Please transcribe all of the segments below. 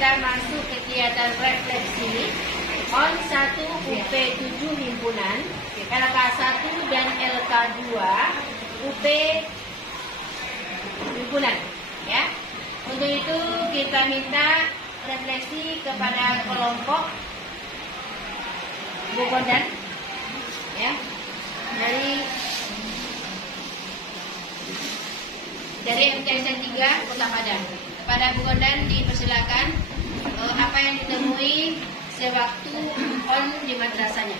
kita masuk kegiatan refleksi on 1 UP7 himpunan, LK1 dan LK2 UP himpunan, ya. Untuk itu kita minta refleksi kepada kelompok Bu Bondan, ya, dari MTSN 3 Kota Padang. Kepada Bu Bondan dipersilakan apa yang ditemui sewaktu on di madrasahnya.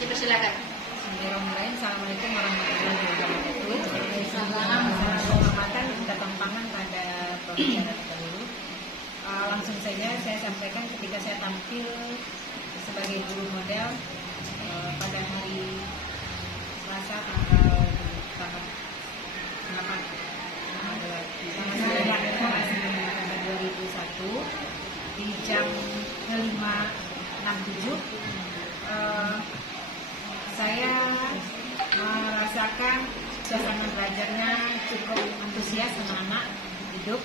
Dipersilakan. Assalamualaikum warahmatullahi wabarakatuh. Salam penghormatan dan ketampangan pada pembicara terdahulu. Langsung saja saya sampaikan ketika saya tampil sebagai guru model pada hari Selasa tanggal 2021 di jam 5.67 saya merasakan suasana belajarnya cukup antusias, anak-anak hidup.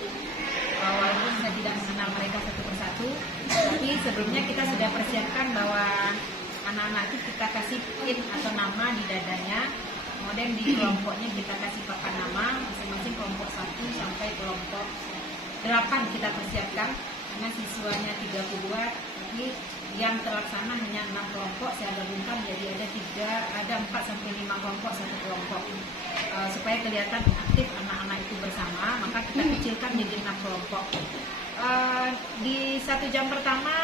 Walaupun saya tidak mengenal mereka satu persatu, tapi sebelumnya kita sudah persiapkan bahwa anak-anak itu kita kasih pin atau nama di dadanya. Kemudian di kelompoknya kita kasih papan nama, masing-masing kelompok 1 sampai kelompok 8 kita persiapkan. Karena siswanya 32, tapi yang terlaksana hanya 6 kelompok, saya gabungkan jadi ada 4 sampai 5 kelompok satu kelompok. Supaya kelihatan aktif anak-anak itu bersama, maka kita kecilkan jadi 6 kelompok. Di 1 jam pertama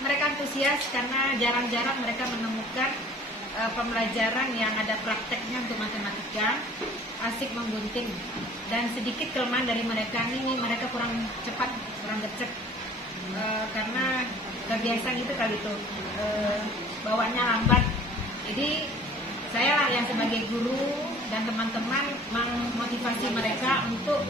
mereka antusias karena jarang-jarang mereka menemukan pembelajaran yang ada prakteknya untuk matematika, asik menggunting, dan sedikit kelemahan dari mereka ini mereka kurang cepat, kurang gercep, karena kebiasaan gitu kali itu, bawanya lambat. Jadi saya yang sebagai guru dan teman-teman memotivasi mereka untuk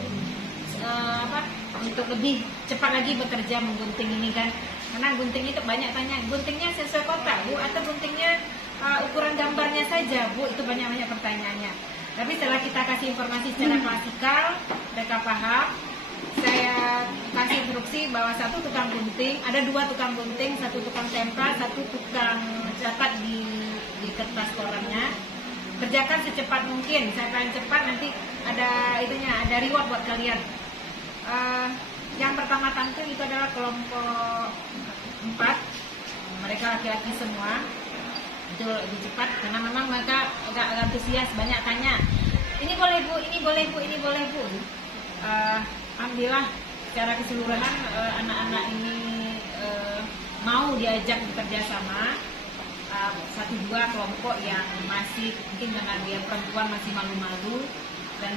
untuk lebih cepat lagi bekerja menggunting ini kan, karena gunting itu banyak tanya, guntingnya sesuai kotak Bu atau guntingnya ukuran gambarnya saja Bu, itu banyak pertanyaannya. Tapi setelah kita kasih informasi secara klasikal, mereka paham. Saya kasih instruksi bahwa 1 tukang gunting, ada 2 tukang gunting, 1 tukang tempel, 1 tukang catat di kertas korannya. Kerjakan secepat mungkin, saya paling cepat, nanti ada reward buat kalian. Yang pertama tampil itu adalah kelompok 4, mereka laki-laki semua. Itu lebih cepat karena memang mereka agak antusias, banyak tanya, ini boleh Bu, ini boleh Bu, ini boleh Bu. Alhamdulillah secara keseluruhan anak-anak ini mau diajak bekerja sama. 1-2 kelompok yang masih mungkin dengan dia perempuan masih malu-malu dan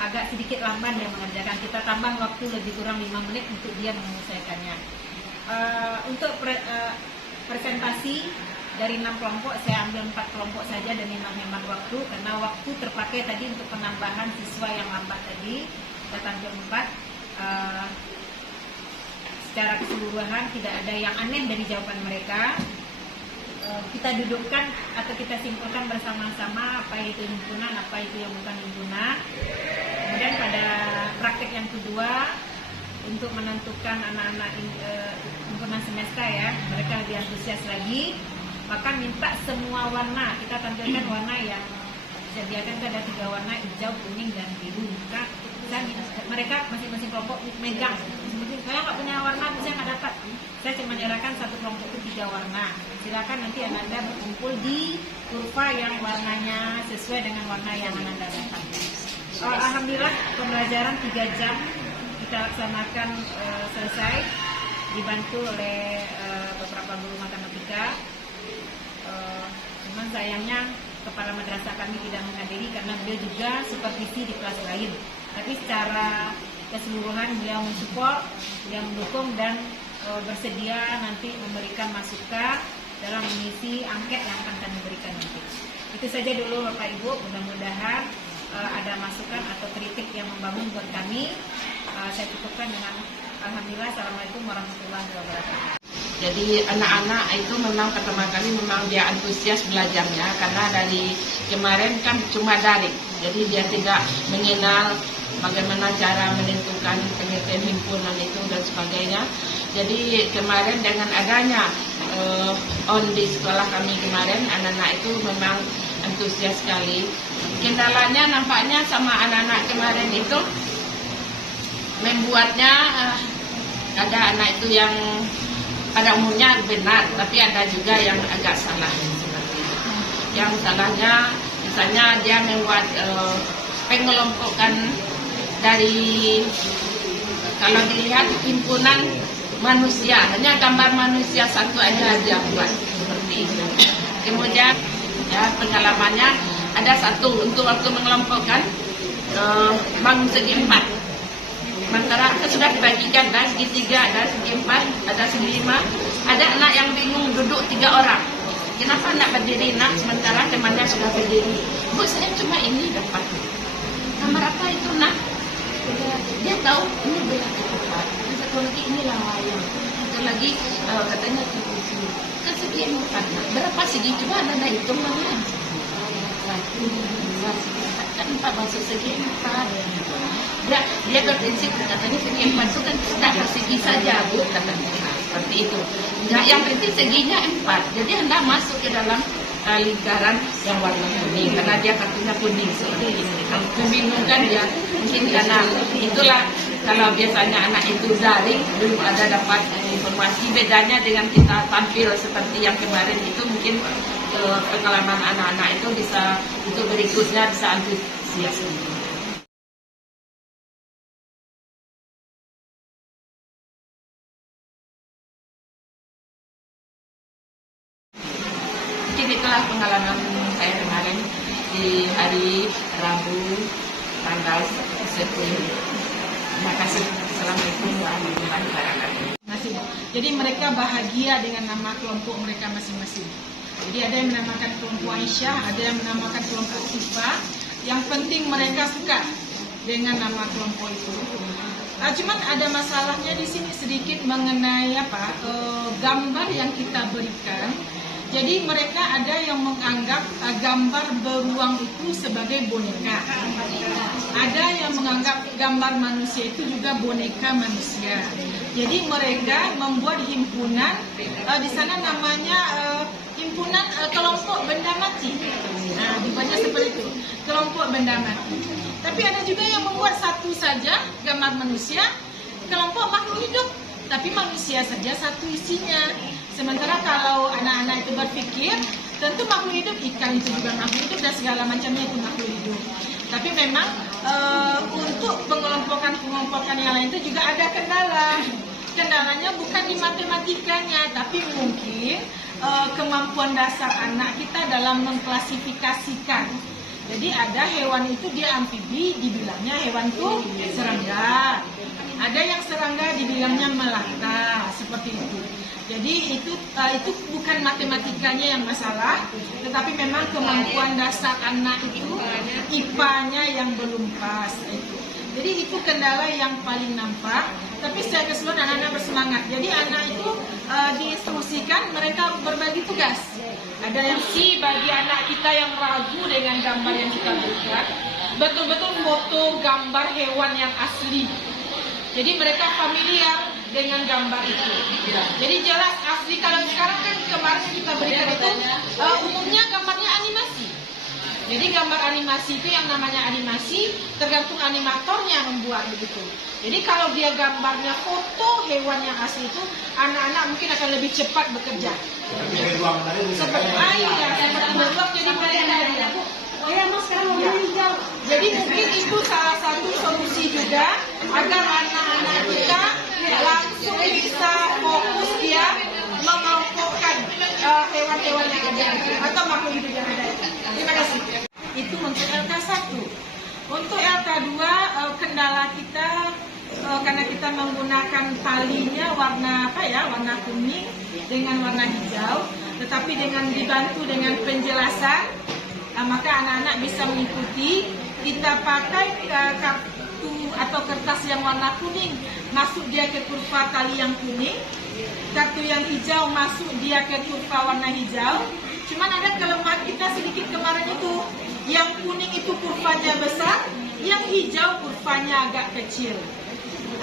agak sedikit lamban yang mengerjakan. Kita tambah waktu lebih kurang 5 menit untuk dia menyelesaikannya. Untuk presentasi dari 6 kelompok, saya ambil 4 kelompok saja demi menghemat waktu, karena waktu terpakai tadi untuk penambahan siswa yang lambat tadi. Kita tampil 4. Secara keseluruhan tidak ada yang aneh dari jawaban mereka. Kita dudukkan atau kita simpulkan bersama-sama apa itu himpunan, apa itu yang bukan himpunan. Kemudian pada praktek yang kedua, untuk menentukan anak-anak himpunan semesta ya, mereka lebih antusias lagi, maka minta semua warna, kita tampilkan warna yang disediakan, ada 3 warna, hijau, kuning, dan biru. Maka mereka masing-masing kelompok megang, saya nggak punya warna, saya nggak dapat, saya cuma nyerahkan 1 kelompok itu 3 warna. Silakan nanti Anda berkumpul di kurva yang warnanya sesuai dengan warna yang Anda dapat. Alhamdulillah pembelajaran 3 jam kita laksanakan selesai, dibantu oleh beberapa guru matematika. Cuman sayangnya kepala madrasah kami tidak menghadiri karena beliau juga supervisi di kelas lain. Tapi secara keseluruhan beliau mensupport, beliau mendukung dan bersedia nanti memberikan masukan dalam mengisi angket yang akan kami berikan nanti. Itu saja dulu Bapak Ibu, mudah-mudahan ada masukan atau kritik yang membangun buat kami. Saya cukupkan dengan alhamdulillah. Assalamualaikum warahmatullahi wabarakatuh. Jadi anak-anak itu memang pertama kali memang dia antusias belajarnya karena dari kemarin kan cuma daring, jadi dia tidak mengenal bagaimana cara menentukan pengertian himpunan itu dan sebagainya. Jadi kemarin dengan adanya on di sekolah kami kemarin, anak-anak itu memang antusias sekali. Kendalanya nampaknya sama anak-anak kemarin itu membuatnya ada anak itu yang pada umumnya benar, tapi ada juga yang agak salah seperti itu. Yang salahnya misalnya dia membuat pengelompokan dari, kalau dilihat himpunan manusia, hanya gambar manusia satu aja dia buat seperti itu. Kemudian ya pengalamannya ada satu untuk waktu mengelompokkan bangun segi 4. Sementara sudah dibagikan, ada segi 3, ada segi 4, ada segi 5. Ada anak yang bingung duduk 3 orang. Kenapa nak berdiri nak? Sementara temannya sudah berdiri. Bu, saya cuma ini dapat. Nomor apa itu nak? Dia tahu ini belah ketupat. Satu lagi ini layang. Satu lagi katanya sini. Kan segi 4. Berapa segi? Coba anda hitung mana? 1, 2, 3, 4. Kan 4 masuk segi 4. Dia berprinsip katanya segi 4 itu kan tidak segi saja Bu, katanya seperti itu. Nah, yang penting seginya 4. Jadi Anda masuk ke dalam lingkaran yang warna kuning karena dia kartunya kuning seperti ini. Membingungkan dia mungkin karena itulah kalau biasanya anak itu daring belum ada dapat informasi. Bedanya dengan kita tampil seperti yang kemarin itu mungkin pengalaman anak-anak itu bisa untuk berikutnya bisa antusias. Mungkin itulah pengalaman saya kemarin di hari Rabu tanggal 10. Terima kasih. Assalamualaikum warahmatullahi wabarakatuh. Jadi mereka bahagia dengan nama kelompok mereka masing-masing. Jadi ada yang menamakan kelompok Aisyah, ada yang menamakan kelompok Sifa. Yang penting mereka suka dengan nama kelompok itu. Cuman ada masalahnya di sini sedikit mengenai gambar yang kita berikan. Jadi mereka ada yang menganggap gambar beruang itu sebagai boneka. Ada yang menganggap gambar manusia itu juga boneka manusia. Jadi mereka membuat himpunan, di sana namanya himpunan kelompok benda mati. Nah, dibuatnya seperti itu, kelompok benda mati. Tapi ada juga yang membuat satu saja gambar manusia, kelompok makhluk hidup. Tapi manusia saja satu isinya. Sementara kalau anak-anak itu berpikir, tentu makhluk hidup, ikan itu juga makhluk hidup dan segala macamnya itu makhluk hidup. Tapi memang untuk pengelompokan yang lain itu juga ada kendala. Kendalanya bukan di matematikanya, tapi mungkin kemampuan dasar anak kita dalam mengklasifikasikan. Jadi ada hewan itu dia amfibi, dibilangnya hewan itu serangga. Ada yang serangga dibilangnya melata, seperti itu. Jadi itu bukan matematikanya yang masalah, tetapi memang kemampuan dasar anak itu, IPA-nya yang belum pas. Jadi itu kendala yang paling nampak. Tapi secara keseluruhan anak-anak bersemangat. Jadi anak itu diinstruksikan mereka berbagi tugas. Ada yang bagi anak kita yang ragu dengan gambar yang kita berikan, betul-betul foto gambar hewan yang asli. Jadi mereka familiar dengan gambar itu. Jadi jelas asli. Kalau sekarang kan kemarin kita berikan itu umumnya gambarnya animasi. Jadi gambar animasi itu yang namanya animasi tergantung animatornya membuat begitu. Jadi kalau dia gambarnya foto hewan yang asli itu, anak-anak mungkin akan lebih cepat bekerja. Seperti beruang jadi mereka. Jadi mungkin itu salah satu solusi juga agar anak-anak kita langsung bisa fokus dia mengelompokkan hewan-hewan yang ada atau makhluk hidup yang ada. Terima kasih. Itu untuk LK1. Untuk LK2 kendala kita karena kita menggunakan talinya warna warna kuning dengan warna hijau, tetapi dengan dibantu dengan penjelasan maka anak-anak bisa mengikuti. Kita pakai kartu atau kertas yang warna kuning, masuk dia ke kurva tali yang kuning. Kartu yang hijau masuk dia ke kurva warna hijau. Cuman ada kelemahan kita sedikit kemarin itu, yang kuning itu kurvanya besar, Yang hijau kurvanya agak kecil.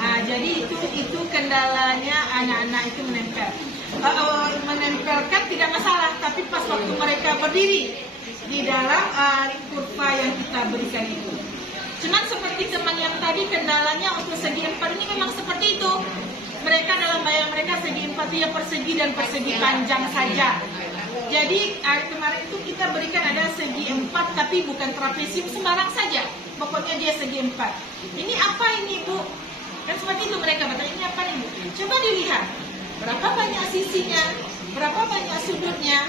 Jadi itu kendalanya anak-anak itu menempel. Menempelkan tidak masalah, tapi pas waktu mereka berdiri di dalam kurva yang kita berikan itu. Cuman seperti teman yang tadi, kendalanya untuk segi 4 ini memang seperti itu. Mereka dalam bayang mereka segi 4 itu ya persegi dan persegi panjang saja. Jadi kemarin itu kita berikan ada segi 4 tapi bukan trapesium sembarang saja. Pokoknya dia segi 4. Ini apa ini, Bu? Kan seperti itu mereka bertanya, ini apa nih, Bu? Coba dilihat berapa banyak sisinya, berapa banyak sudutnya.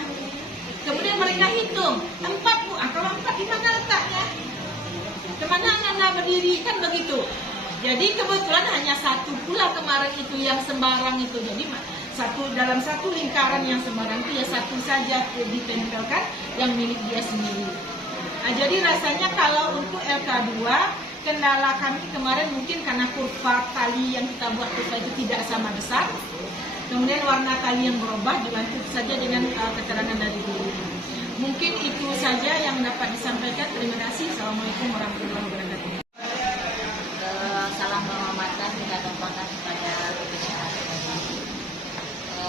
Kemudian mereka hitung 4, Bu. Kalau 4 di mana letaknya? Kemana anak-anak berdiri, kan begitu. Jadi kebetulan hanya satu pula kemarin itu yang sembarang itu. Jadi dalam satu lingkaran yang sembarang itu ya satu saja ditempelkan yang milik dia sendiri. Jadi rasanya kalau untuk LK2 kendala kami kemarin mungkin karena kurva tali yang kita buat kurva itu tidak sama besar. Kemudian warna tali yang berubah dibantu saja dengan keterangan dari guru. Mungkin itu saja yang dapat disampaikan. Terima kasih. Assalamualaikum warahmatullahi wabarakatuh. Salam penghormatan kita tumpahkan kepada pembicara.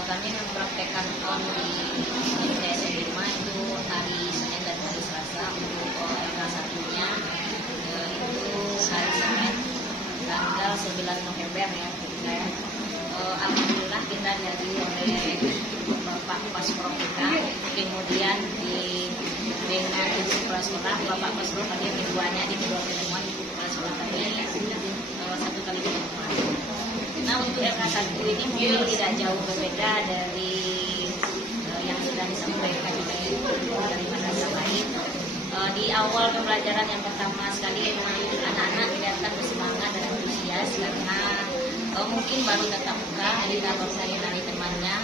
Kami mempraktekkan on di MTSN 5 itu hari Senin dan hari Selasa. Untuk LK1-nya itu hari Senin tanggal 9 November ya. Alhamdulillah kita dihadiri oleh Bapak Pasprov kita, kemudian dengan kepala sekolah Bapak Pasprov tadi keduanya di kedua pertemuan di kepala sekolah tadi 1 kali pertemuan. Nah untuk LK1 ini mungkin tidak jauh berbeda dari yang sudah disampaikan dari madrasah lain. Di awal pembelajaran yang pertama sekali anak-anak kelihatan bersemangat dan antusias karena mungkin baru tatap muka, kita baru mengenali temannya.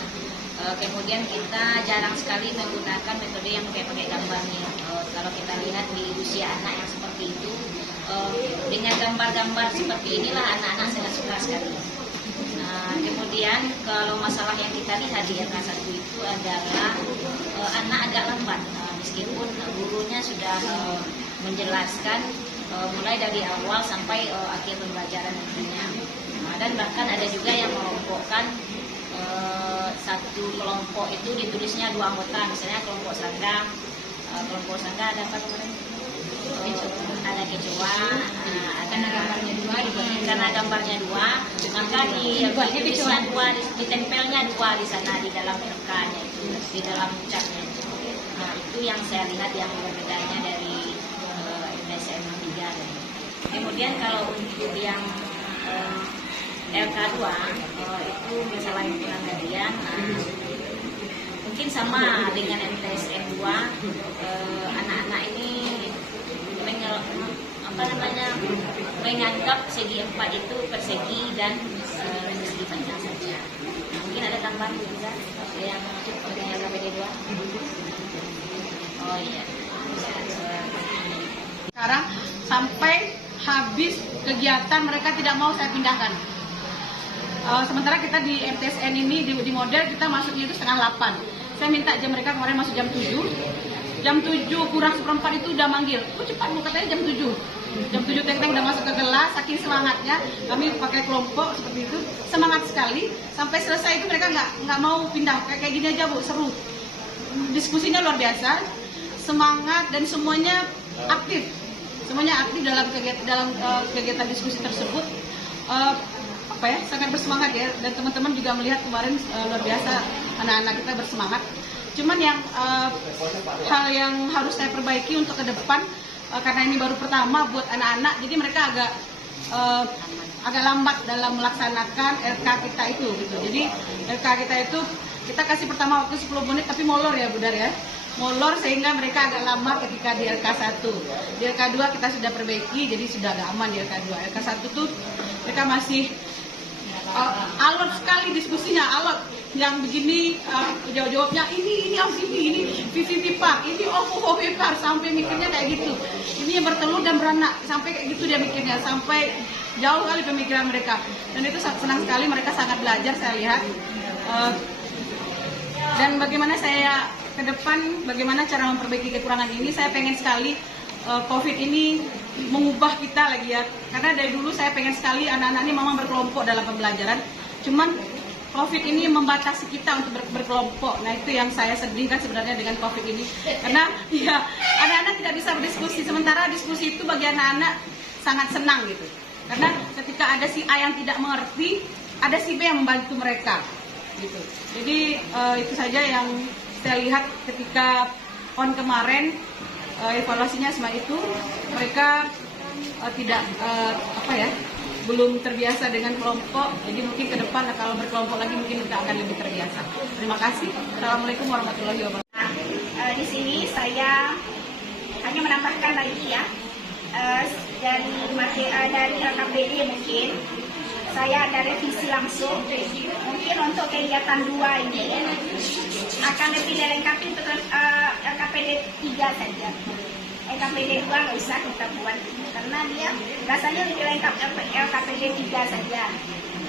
Kemudian kita jarang sekali menggunakan metode yang pakai gambarnya. Kalau kita lihat di usia anak yang seperti itu, dengan gambar-gambar seperti inilah anak-anak sangat suka sekali. Kemudian kalau masalah yang kita lihat di LK1 itu adalah anak agak lambat, meskipun gurunya sudah menjelaskan mulai dari awal sampai akhir pembelajaran nantinya. Dan bahkan ada juga yang mengelompokkan satu kelompok itu ditulisnya 2 anggota, misalnya kelompok sangga ada apa kemarin? Ada kecoa, karena gambarnya 2, karena gambarnya 2, maka ditulisnya 2, ditempelnya 2 di sana di dalam LK-nya itu, di dalam catnya itu. Nah itu yang saya lihat yang berbedanya dari MTSN 3. Kemudian kalau untuk yang LK2 itu masalah himpunan harian, mungkin sama dengan MTSN 2, anak-anak ini menganggap segi 4 itu persegi dan segi panjang saja. Mungkin ada tambahan juga yang dengan LKPD 2. Oh iya. Sekarang sampai habis kegiatan mereka tidak mau saya pindahkan. Sementara kita di MTSN ini di model kita masuknya itu 7:30. Saya minta jam mereka kemarin masuk jam 7. Jam 7 kurang 1/4 itu udah manggil. Cepat Bu, katanya jam 7. Jam 7 kita udah masuk ke kelas, saking semangatnya kami pakai kelompok seperti itu, semangat sekali. Sampai selesai itu mereka nggak mau pindah. Kayak gini aja Bu, seru. Diskusinya luar biasa, semangat dan semuanya aktif. Semuanya aktif dalam kegiatan diskusi tersebut. Sangat bersemangat ya, dan teman-teman juga melihat kemarin luar biasa anak-anak kita bersemangat. Cuman yang hal yang harus saya perbaiki untuk ke depan, karena ini baru pertama buat anak-anak, jadi mereka agak lambat dalam melaksanakan LK kita itu gitu. Jadi LK kita itu kita kasih pertama waktu 10 menit tapi molor ya Budar ya. Molor sehingga mereka agak lama ketika di LK1. Di LK2 kita sudah perbaiki, jadi sudah agak aman di LK2. LK1 tuh mereka masih alot sekali diskusinya, alot. Yang begini jawab-jawabnya ini VVP Park, ini OVP Park, sampai mikirnya kayak gitu. Ini yang bertelur dan beranak, sampai kayak gitu dia mikirnya, sampai jauh kali pemikiran mereka. Dan itu senang sekali, mereka sangat belajar saya lihat. Dan bagaimana saya ke depan, bagaimana cara memperbaiki kekurangan ini, saya pengen sekali COVID ini mengubah kita lagi ya. Karena dari dulu saya pengen sekali anak-anak ini memang berkelompok dalam pembelajaran. Cuman COVID ini membatasi kita untuk berkelompok. Nah itu yang saya sedihkan sebenarnya dengan COVID ini. Karena ya anak-anak tidak bisa berdiskusi. Sementara diskusi itu bagi anak-anak sangat senang gitu. Karena ketika ada si A yang tidak mengerti, ada si B yang membantu mereka gitu. Jadi itu saja yang saya lihat ketika PON kemarin, evaluasinya semua itu mereka tidak belum terbiasa dengan kelompok. Jadi mungkin ke depan kalau berkelompok lagi mungkin kita akan lebih terbiasa. Terima kasih. Assalamualaikum warahmatullahi wabarakatuh. Di sini saya hanya menambahkan lagi ya, dari LKPD mungkin saya ada revisi langsung. Mungkin untuk kegiatan 2 ini akan lebih dilengkapi untuk LKPD 3 saja. LKPD 2 nggak usah kita buat karena dia rasanya lebih lengkap LKPD 3 saja.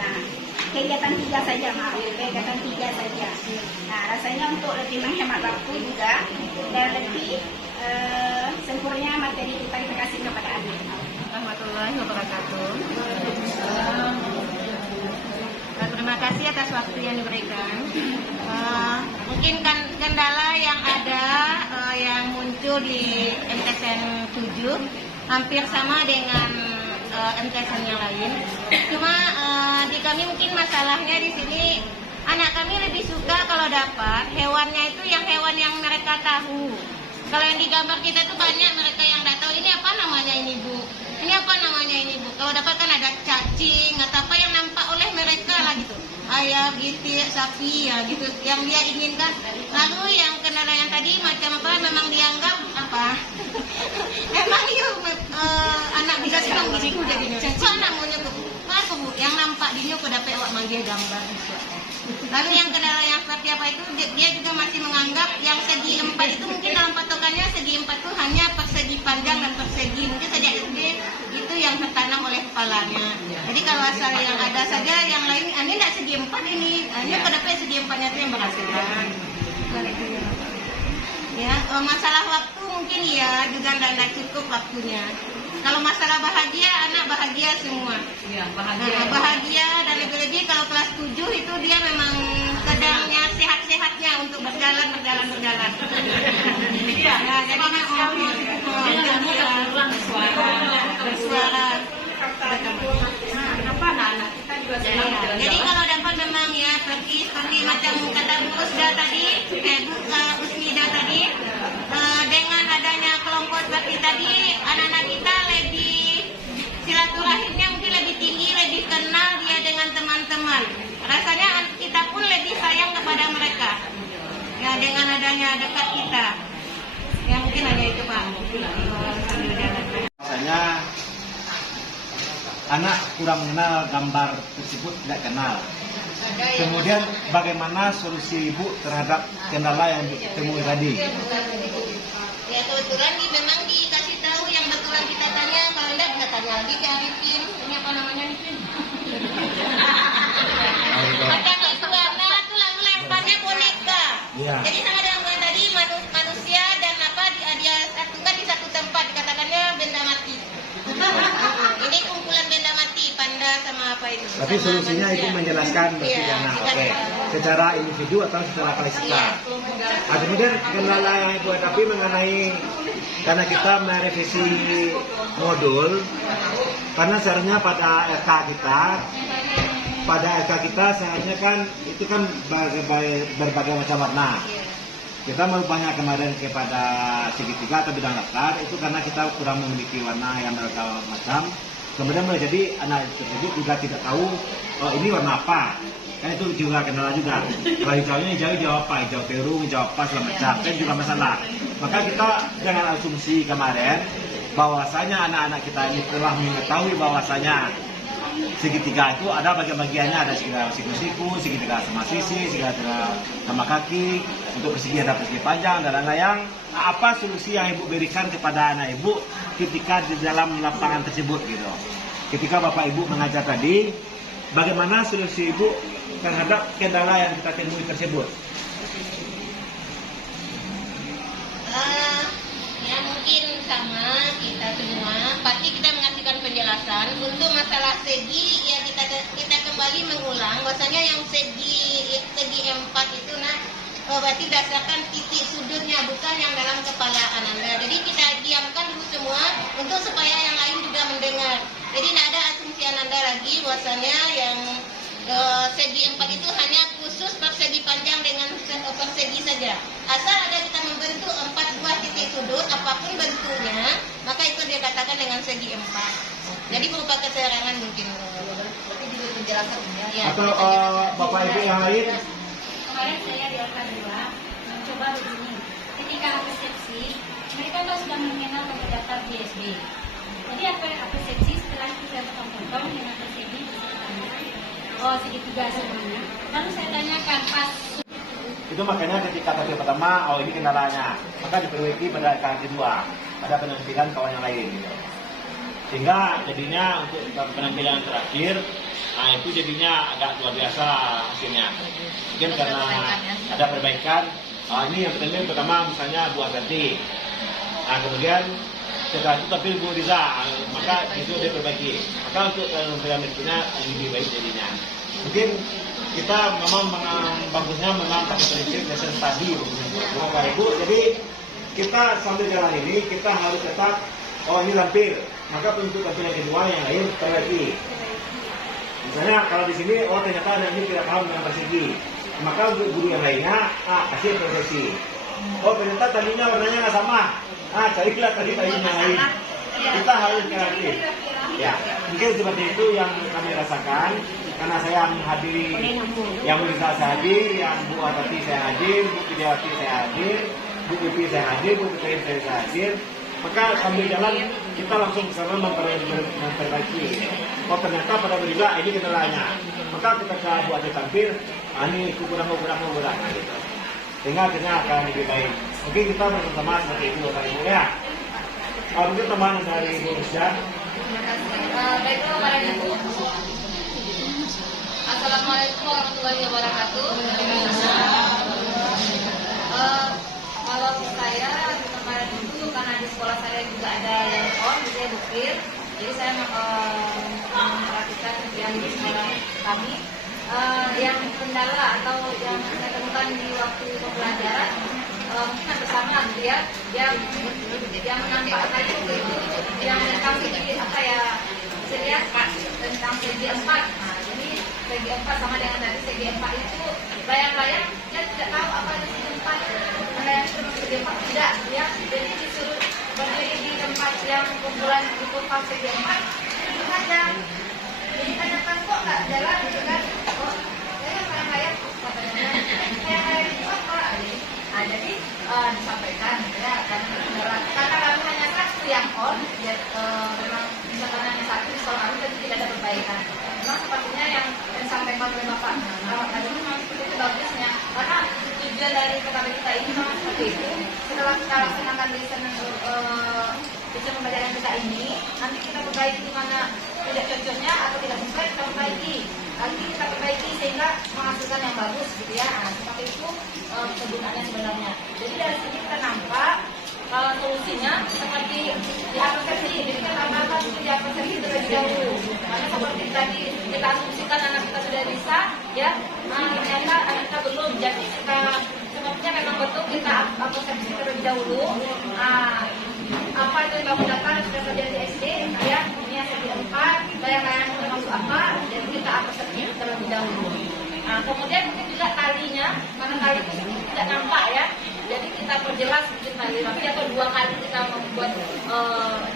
Nah, kegiatan 3 saja kegiatan 3 saja. Nah, rasanya untuk lebih menghemat waktu juga dan lebih sempurna materi kita kasih kepada anak. Warahmatullahi wabarakatuh. Terima kasih atas waktu yang diberikan. Mungkin kendala yang ada yang muncul di MTSN 7 hampir sama dengan MTSN yang lain. Cuma di kami mungkin masalahnya di sini anak kami lebih suka kalau dapat hewannya itu yang hewan yang mereka tahu. Kalau yang digambar kita tuh banyak mereka yang nggak tahu ini apa namanya ini Bu. Ini apa namanya ini Bu. Kalau dapat kan ada cacing atau apa yang nampak oleh mereka lah gitu. Ayam, gitik, sapi ya gitu yang dia inginkan. Lalu yang kendala yang tadi macam apa memang dianggap apa? Memang yuk anak bisa sedang gini jadinya. Kok namanya Bu? Kenapa Bu? Yang nampak dia kok dapat awak manggil gambar. Lalu yang kendala yang seperti apa itu dia juga masih menganggap yang segi 4 itu mungkin dalam patokannya segi 4 itu hanya persegi panjang dan persegi mungkin saja SD itu yang tertanam oleh kepalanya. Jadi kalau asal yang ada saja yang lain ini tidak segi 4 ini kok dapat segi 4-nya itu yang berhasilkan. Ya, masalah waktu mungkin ya juga tidak cukup waktunya. Kalau masalah bahagia, anak bahagia semua. Ya, bahagia dan lebih-lebih kalau kelas 7 itu dia memang sedangnya sehat-sehatnya untuk berjalan. Iya, jadi bersuara. Jadi kalau dapat memang ya seperti macam kata Bu Usda tadi, Usnida tadi, dengan adanya kelompok seperti tadi, anak-anak kita lebih silaturahimnya mungkin lebih tinggi, lebih kenal dia dengan teman-teman. Rasanya kita pun lebih sayang kepada mereka. Ya dengan adanya dekat kita. Ya mungkin hanya itu Pak. Rasanya anak kurang mengenal gambar tersebut, tidak kenal. Kemudian bagaimana solusi Ibu terhadap kendala yang ditemui tadi? Ya kebetulan memang dikasih tahu yang betulan kita tanya, kalau tidak kita tanya lagi ke Arifin. Ini apa namanya Arifin? Makanya itu anak tuh lalu lemparnya boneka. Ya. Jadi sama dengan yang tadi manusia dan apa dia satukan di satu tempat dikatakannya benda mati. Ini kumpulan benda mati, panda sama apa itu. Tapi solusinya Ibu menjelaskan berarti Iya, anak, oke. Secara individu atau secara klasika? Nah, kemudian kendala yang Ibu hadapi mengenai karena kita merevisi modul, karena seharusnya pada RK kita seharusnya kan itu kan berbagai macam warna. Kita merubahnya kemarin kepada segitiga atau bidang datar itu karena kita kurang memiliki warna yang berbagai macam. Kemudian boleh jadi anak tersebut juga tidak tahu ini warna apa. Kan itu juga kendala juga. Kalau hijaunya hijau apa? Hijau biru, hijau apa segala macam. Kan juga masalah. Maka kita jangan asumsi kemarin bahwasanya anak-anak kita ini telah mengetahui bahwasanya segitiga itu ada bagian-bagiannya, ada segitiga siku-siku, segitiga sama sisi, segitiga sama kaki, untuk persegi ada persegi panjang dan lain-lain. Nah, apa solusi yang Ibu berikan kepada anak Ibu ketika di dalam lapangan tersebut gitu? Ketika Bapak Ibu mengajar tadi, bagaimana solusi Ibu terhadap kendala yang kita temui tersebut? Ya mungkin sama kita semua, pasti kita mengasihkan penjelasan. Untuk masalah segi, ya kita kembali mengulang, bahwasanya yang segi 4 itu berarti berdasarkan titik sudutnya, bukan yang dalam kepala Ananda. Jadi kita diamkan dulu semua untuk supaya yang lain juga mendengar. Jadi tidak ada asumsi Ananda lagi bahwasanya yang segi 4 itu hanya khusus persegi panjang dengan persegi saja. Asal ada kita membentuk 4 buah titik sudut, apapun bentuknya, maka itu dia katakan dengan segi 4. Jadi berupa keserangan mungkin. Tapi juga penjelasan ya. Atau Bapak Ibu yang lain? Kemarin saya di LK2 mencoba begini. Ketika resepsi, mereka kan sudah mengenal daftar GSB. Jadi apa resepsi setelah itu saya potong-potong dengan persegi segitiga semuanya. Lalu saya tanyakan pas Itu makanya ketika kali pertama, oh ini kendalanya, maka diperbaiki pada kali kedua, pada penampilan kawan yang lain. Gitu. Sehingga jadinya untuk penampilan terakhir, itu jadinya agak luar biasa hasilnya. Mungkin karena ada perbaikan. Ini yang pertama misalnya buah ganti. Kemudian setelah itu tampil Bu Riza, maka itu dia perbaiki. Maka untuk penampilan berikutnya lebih baik jadinya. Mungkin kita memang bagusnya memang pakai prinsip lesson tadi, Bapak Ibu. Jadi kita sambil jalan ini kita harus tetap ini tampil. Maka untuk tampil yang kedua yang lain perbaiki. Misalnya kalau di sini ternyata ada ini tidak paham dengan persegi, maka untuk guru yang lainnya kasih persegi. Ternyata tadinya warnanya nggak sama, carilah tadi yang lain. Kita harus kreatif. Ya, mungkin seperti itu yang kami rasakan. Karena saya menghadiri, yang Murisa saya hadir, yang Bu Atati saya hadir, Bu Pidiawati saya hadir, Bu Pipi saya hadir, Bu Putri saya hadir. Maka sambil jalan kita langsung ke sana memperbaiki. Ternyata pada berilah ini kendalanya. Maka ketika Bu Atati tampil, ini kurang gitu. Sehingga akhirnya akan lebih baik. Mungkin kita bersama seperti itu Bapak Ibu ya. Mungkin teman dari Bu Rizya. Baiklah para ibu. Assalamualaikum warahmatullahi wabarakatuh. Kalau saya kemarin itu karena di sekolah saya juga ada yang saya bukir, jadi saya memperhatikan yang di sekolah kami. Yang kendala atau yang saya temukan di waktu pembelajaran mungkin hampir sama gitu ya. Yang menampakkan itu yang tentang segi apa ya? Saya lihat tentang segi 4. Jadi segi 4 sama dengan tadi segi 4 itu bayang-bayang dia tidak tahu apa itu segi 4. Bayang terus segi 4 tidak ya. Jadi disuruh berdiri di tempat yang kumpulan itu pas segi 4 itu saja. Jadi tanyakan kok nggak jalan gitu kan? Saya bayang-bayang katanya kayak itu apa? Jadi disampaikan ya karena kami hanya satu yang ya memang misalkan hanya satu di sekolah kami jadi tidak ada perbaikan. Memang sepertinya yang disampaikan oleh Bapak tadi memang seperti itu bagusnya karena tujuan dari PKB kita ini memang seperti itu. Setelah kita laksanakan desain pembelajaran kita ini, nanti kita perbaiki di mana tidak cocoknya atau tidak sesuai kita perbaiki. Nanti kita perbaiki sehingga menghasilkan yang bagus gitu ya. Seperti itu kegunaannya sebenarnya. Jadi dari sini kita nampak solusinya seperti di persepsi. Jadi kita tambahkan di persepsi terlebih dahulu. Karena seperti tadi kita asumsikan anak kita sudah bisa, ya. Ternyata anak kita belum. Jadi kita sepertinya memang betul kita persepsi terlebih dahulu. Apa itu yang kamu daftar sudah terjadi di SD, ya. Ini yang segi 4. Bayang-bayang termasuk apa? Jadi kita persepsi terlebih dahulu. Kemudian mungkin juga talinya, karena tali itu tidak nampak ya. Jadi kita perjelas mungkin tali rapi atau 2 kali kita membuat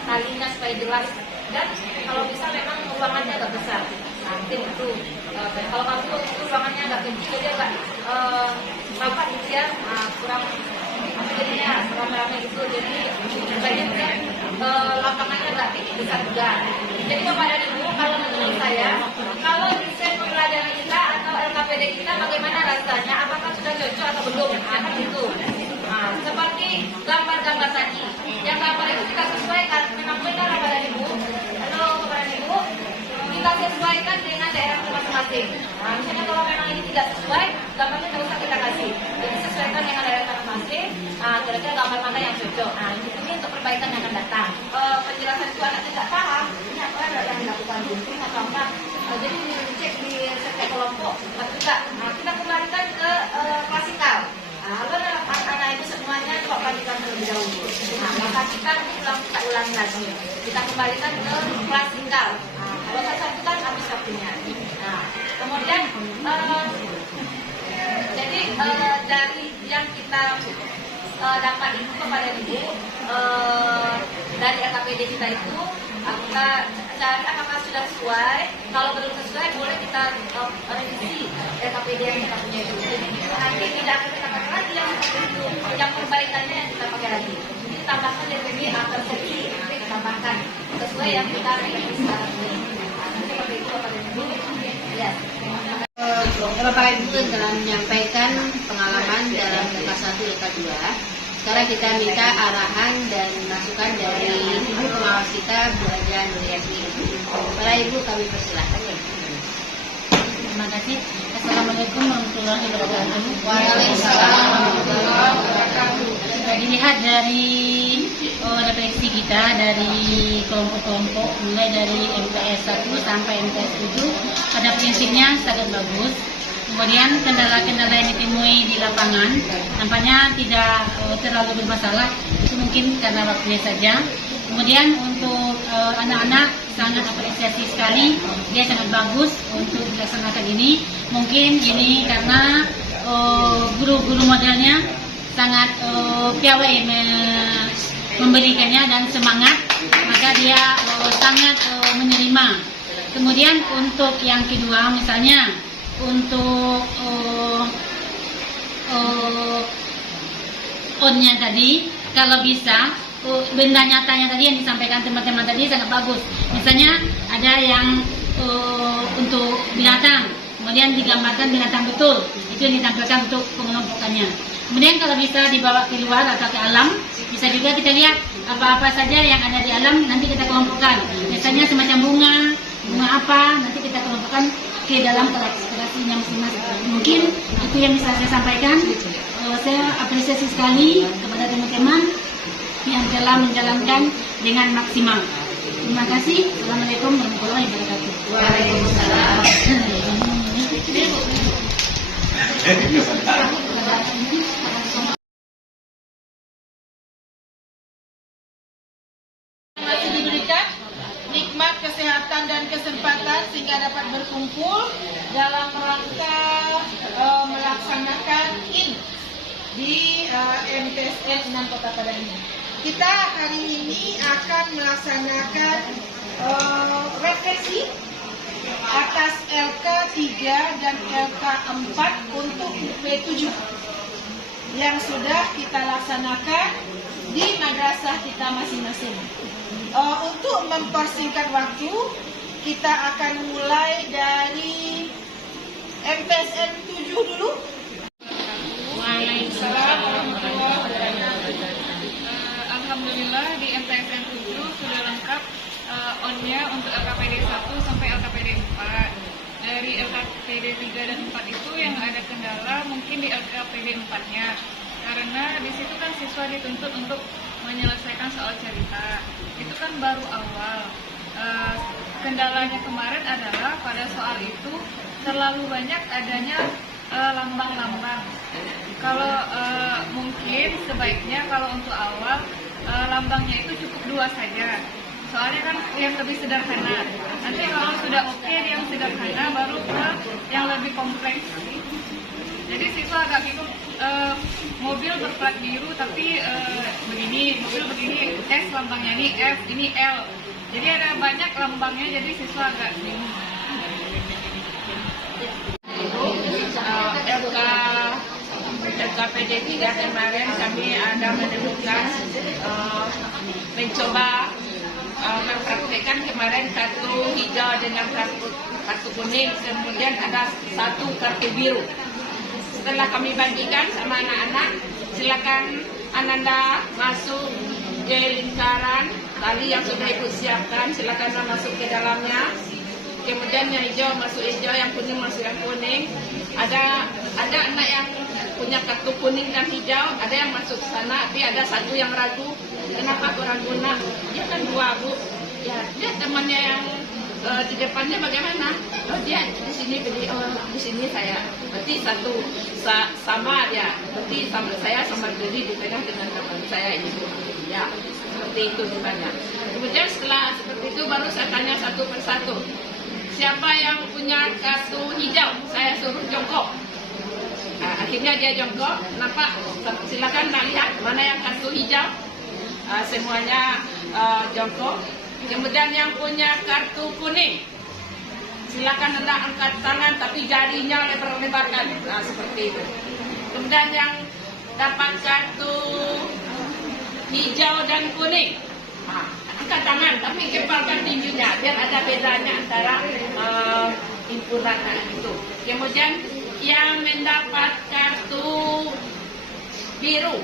talinya supaya jelas. Dan kalau bisa memang ruangannya agak besar. Mungkin itu. Kalau kamu itu ruangannya agak kecil, jadi agak rapat gitu ya, kurang jadinya rame-rame itu. Jadi sebaiknya lapangannya agak besar juga. Jadi Bapak dan Ibu, kalau menurut saya, kalau desain pembelajaran kita atau LKPD kita bagaimana rasanya? Apakah sudah cocok atau belum? Akan itu. Seperti gambar-gambar tadi. Yang gambar itu kita sesuaikan. Memang benar Bapak dan Ibu. Halo Bapak dan Ibu, kita sesuaikan dengan daerah masing-masing. Misalnya kalau memang ini tidak sesuai, gambarnya tidak usah kita kasih. Jadi sesuaikan dengan daerah masing-masing. masing-masing. Kira-kira gambar mana yang cocok. Ini untuk perbaikan yang akan datang. Penjelasan itu anak tidak paham. Ini apa ada yang dilakukan gunting atau apa? Jadi cek di setiap kelompok. Tidak. Kita kembalikan ke klasikal. Lalu anak-anak itu semuanya coba kembalikan terlebih dahulu. Maka kita ulangi lagi. Kita kembalikan ke klasikal. Kalau satu kan habis waktunya. Kemudian jadi dari yang kita dapat itu kepada ibu dari LKPD kita itu kita cari apakah sudah sesuai. Kalau belum sesuai boleh kita revisi LKPD yang kita punya itu. Jadi nanti tidak akan kita pakai lagi yang perbaikannya yang kita pakai lagi. Jadi tambahkan DPD persepsi kita tambahkan sesuai yang kita revisi sekarang ini. Seperti itu Bapak Ibu. Ya. Bapak Ibu telah menyampaikan pengalaman dalam kelas 1 dan 2. Sekarang kita minta arahan dan masukan dari ibu pengawas kita, Bu Haja Nuriati. Para ibu kami persilahkan. Terima kasih. Assalamualaikum warahmatullahi wabarakatuh. Waalaikumsalam warahmatullahi wabarakatuh. Dilihat dari refleksi kita dari kelompok-kelompok mulai dari MTS 1 sampai MTS 7 pada prinsipnya sangat bagus. Kemudian kendala-kendala yang ditemui di lapangan nampaknya tidak terlalu bermasalah. Itu mungkin karena waktunya saja. Kemudian untuk anak-anak sangat apresiasi sekali, dia sangat bagus untuk dilaksanakan ini. Mungkin ini karena guru-guru modelnya sangat piawai memberikannya dan semangat, maka dia sangat menerima. Kemudian untuk yang kedua, misalnya untuk on-nya tadi, kalau bisa benda nyatanya tadi yang disampaikan teman-teman tadi sangat bagus. Misalnya ada yang untuk binatang, kemudian digambarkan binatang betul, itu yang ditampilkan untuk pengelompokannya. Kemudian kalau bisa dibawa keluar atau ke alam, bisa juga kita lihat apa-apa saja yang ada di alam, nanti kita kelompokkan. Misalnya semacam bunga apa, nanti kita kelompokkan ke dalam kreasinya masing-masing. Mungkin itu yang bisa saya sampaikan. Saya apresiasi sekali kepada teman-teman yang telah menjalankan dengan maksimal. Terima kasih. Assalamualaikum warahmatullahi wabarakatuh. Waalaikumsalam. Masih diberikan nikmat kesehatan dan kesempatan sehingga dapat berkumpul dalam rangka melaksanakan di MTSN 6 Kota Padang ini. Kita hari ini akan melaksanakan refleksi atas LK 3 dan LK 4 untuk P7 yang sudah kita laksanakan di madrasah kita masing-masing. Untuk mempersingkat waktu, kita akan mulai dari MTSN 7 dulu. Waalaikumsalam warahmatullahi wabarakatuh. Alhamdulillah di MTSN 7 sudah lengkap on-nya untuk LKPD 1 sampai LKPD 4. Dari LKPD 3 dan 4 itu yang ada kendala mungkin di LKPD 4-nya. Karena di situ kan siswa dituntut untuk menyelesaikan soal cerita. Itu kan baru awal. Kendalanya kemarin adalah pada soal itu terlalu banyak adanya lambang-lambang. Kalau mungkin sebaiknya kalau untuk awal lambangnya itu cukup 2 saja. Soalnya kan yang lebih sederhana. Nanti kalau sudah oke yang sederhana baru ke yang lebih kompleks. Jadi siswa agak bingung, mobil berplat biru tapi begini, mobil begini, S lambangnya ini F, ini L. Jadi ada banyak lambangnya, jadi siswa agak bingung. LKPD 3 kemarin kami ada menemukan mencoba mempraktekkan kemarin kartu hijau dengan kartu kuning, kemudian ada 1 kartu biru. Setelah kami bagikan sama anak-anak, silakan Ananda masuk ke lingkaran tali yang sudah ibu siapkan, silakan masuk ke dalamnya. Kemudian yang hijau masuk hijau, yang kuning masuk yang kuning. Ada anak yang punya kartu kuning dan hijau, ada yang masuk ke sana, tapi ada satu yang ragu. Kenapa kau ragu nak? Dia kan 2 Bu. Ya, dia temannya yang di depannya bagaimana? Oh dia di sini beli, oh di sini saya. Berarti satu sama dia. Berarti saya sama beli di tengah dengan teman saya ini. Ya, seperti itu sebenarnya. Kemudian setelah seperti itu baru saya tanya satu persatu. Siapa yang punya kartu hijau? Saya suruh jongkok. Nah, akhirnya dia jongkok. Nampak? Silakan lihat mana yang kartu hijau. Semuanya jongkok. Kemudian yang punya kartu kuning, silakan Anda angkat tangan tapi jarinya lebar-lebarkan. Nah, seperti itu. Kemudian yang dapat kartu hijau dan kuning, angkat tangan tapi kepalkan tinjunya biar ada bedanya antara himpunan itu. Kemudian yang mendapat kartu biru,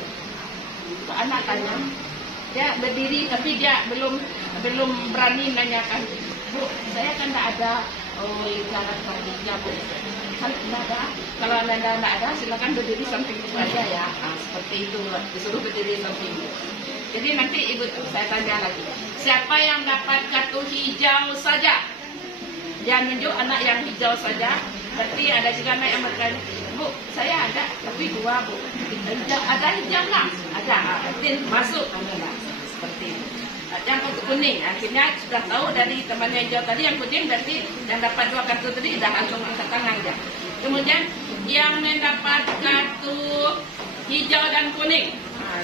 anak tanya, dia berdiri tapi dia belum berani nanyakan, Bu, saya kan tidak ada lingkaran kartunya, Bu. Kan tidak ada. Kalau Anda tidak ada, silakan berdiri samping saya ya. Nah, seperti itu, disuruh berdiri samping. Jadi nanti Ibu saya tanya lagi, siapa yang dapat kartu hijau saja? Dia nunjuk anak yang hijau saja. Berarti ada juga anak yang bertanya, Bu, saya ada, tapi 2 Bu. Ada hijau nggak? Ada. Berarti masuk. Seperti itu. Yang kartu kuning, akhirnya sudah tahu dari temannya hijau tadi, yang kuning berarti yang dapat 2 kartu tadi sudah langsung angkat tangan aja. Kemudian yang mendapat kartu hijau dan kuning,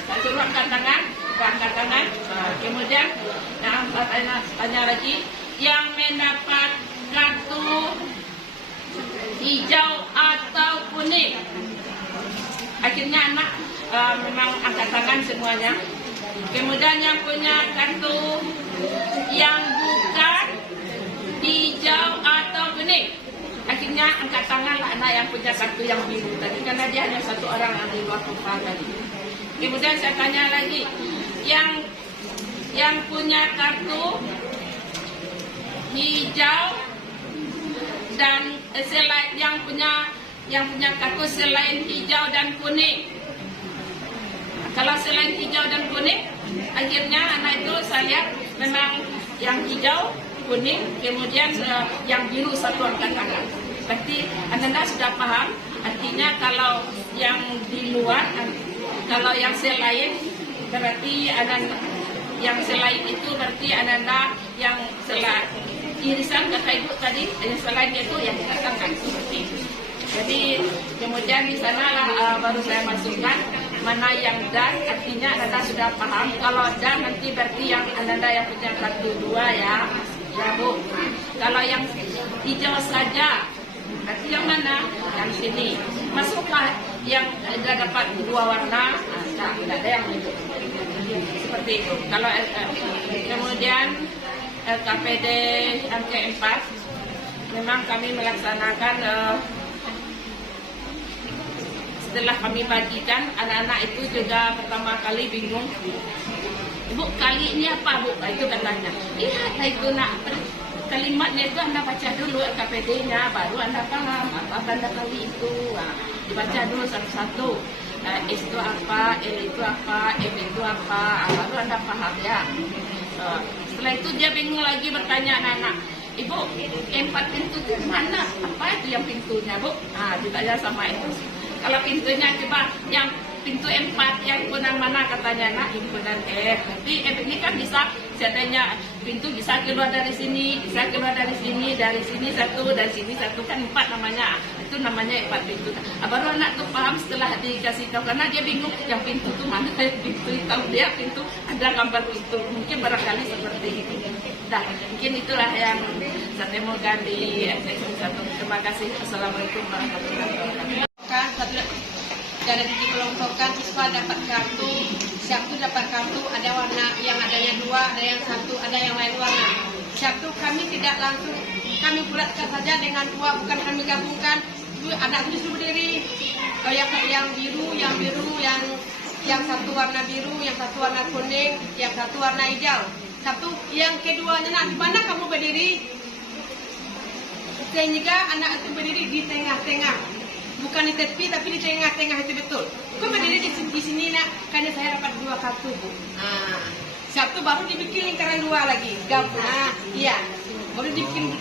saya suruh angkat tangan, angkat tangan. Kemudian yang saya tanya lagi, yang mendapat kartu hijau atau kuning, akhirnya anak memang angkat tangan semuanya. Kemudian yang punya kartu yang bukan hijau atau kuning, akhirnya angkat tangan anak yang punya kartu yang biru tadi, karena dia hanya 1 orang yang di luar kota tadi. Kemudian saya tanya lagi, yang punya kartu hijau dan selain yang punya kartu selain hijau dan kuning. Kalau selain hijau dan kuning, akhirnya anak itu saya lihat memang yang hijau, kuning, kemudian yang biru 1 angkat tangan. Berarti Anda sudah paham, artinya kalau yang di luar, kalau yang selain, berarti yang selain itu berarti Anda yang selain irisan kata Ibu tadi, yang selain itu yang angkat tangan seperti itu. Jadi kemudian di sanalah baru saya masukkan mana yang dan, artinya Anda sudah paham. Kalau dan nanti berarti yang Anda yang punya kartu 2 ya, ya Bu. Kalau yang hijau saja, berarti yang mana? Yang sini. Masuklah yang Anda dapat 2 warna, tidak ada yang itu. Seperti itu. Kalau kemudian LKPD yang ke-4, memang kami melaksanakan. Setelah kami bagikan, anak-anak itu juga pertama kali bingung. Ibu, kali ini apa Bu? Itu katanya. Lihatlah itu nak, kalimatnya itu Anda baca dulu LKPD-nya, baru Anda paham apa tanda kali itu. Nah, dibaca dulu satu-satu. S itu apa, L itu apa, M itu apa, baru Anda paham ya. Setelah itu dia bingung lagi bertanya anak-anak, Ibu, 4 pintu itu mana? Apa itu yang pintunya Bu? Ditanya sama itu. Kalau pintunya coba yang pintu 4 yang himpunan mana katanya, himpunan F. Nanti F ini kan bisa seandainya pintu bisa keluar dari sini, bisa keluar dari sini 1, dari sini 1, kan 4 namanya. Itu namanya 4 pintu. Baru anak tuh paham setelah dikasih tahu, karena dia bingung yang pintu tuh mana, pintu tahu dia pintu ada gambar pintu. Mungkin barangkali seperti itu. Nah, mungkin itulah yang saya temukan di MTSN 1. Terima kasih. Assalamualaikum warahmatullahi wabarakatuh. Dari dikelompokkan siswa dapat kartu, satu dapat kartu ada warna yang adanya 2, ada yang 1, ada yang lain warna. Satu kami tidak langsung kami bulatkan saja dengan 2, bukan kami gabungkan. Anak itu berdiri, yang biru, yang 1 warna biru, yang 1 warna kuning, yang 1 warna hijau. Satu yang keduanya, di mana kamu berdiri? Sehingga anak itu berdiri di tengah-tengah. bukan di tepi tapi di tengah-tengah itu betul. Kok berdiri di sini nak? Karena saya dapat 2 kartu Bu. Satu baru dibikin lingkaran 2 lagi, gabung. Iya. Baru dibikin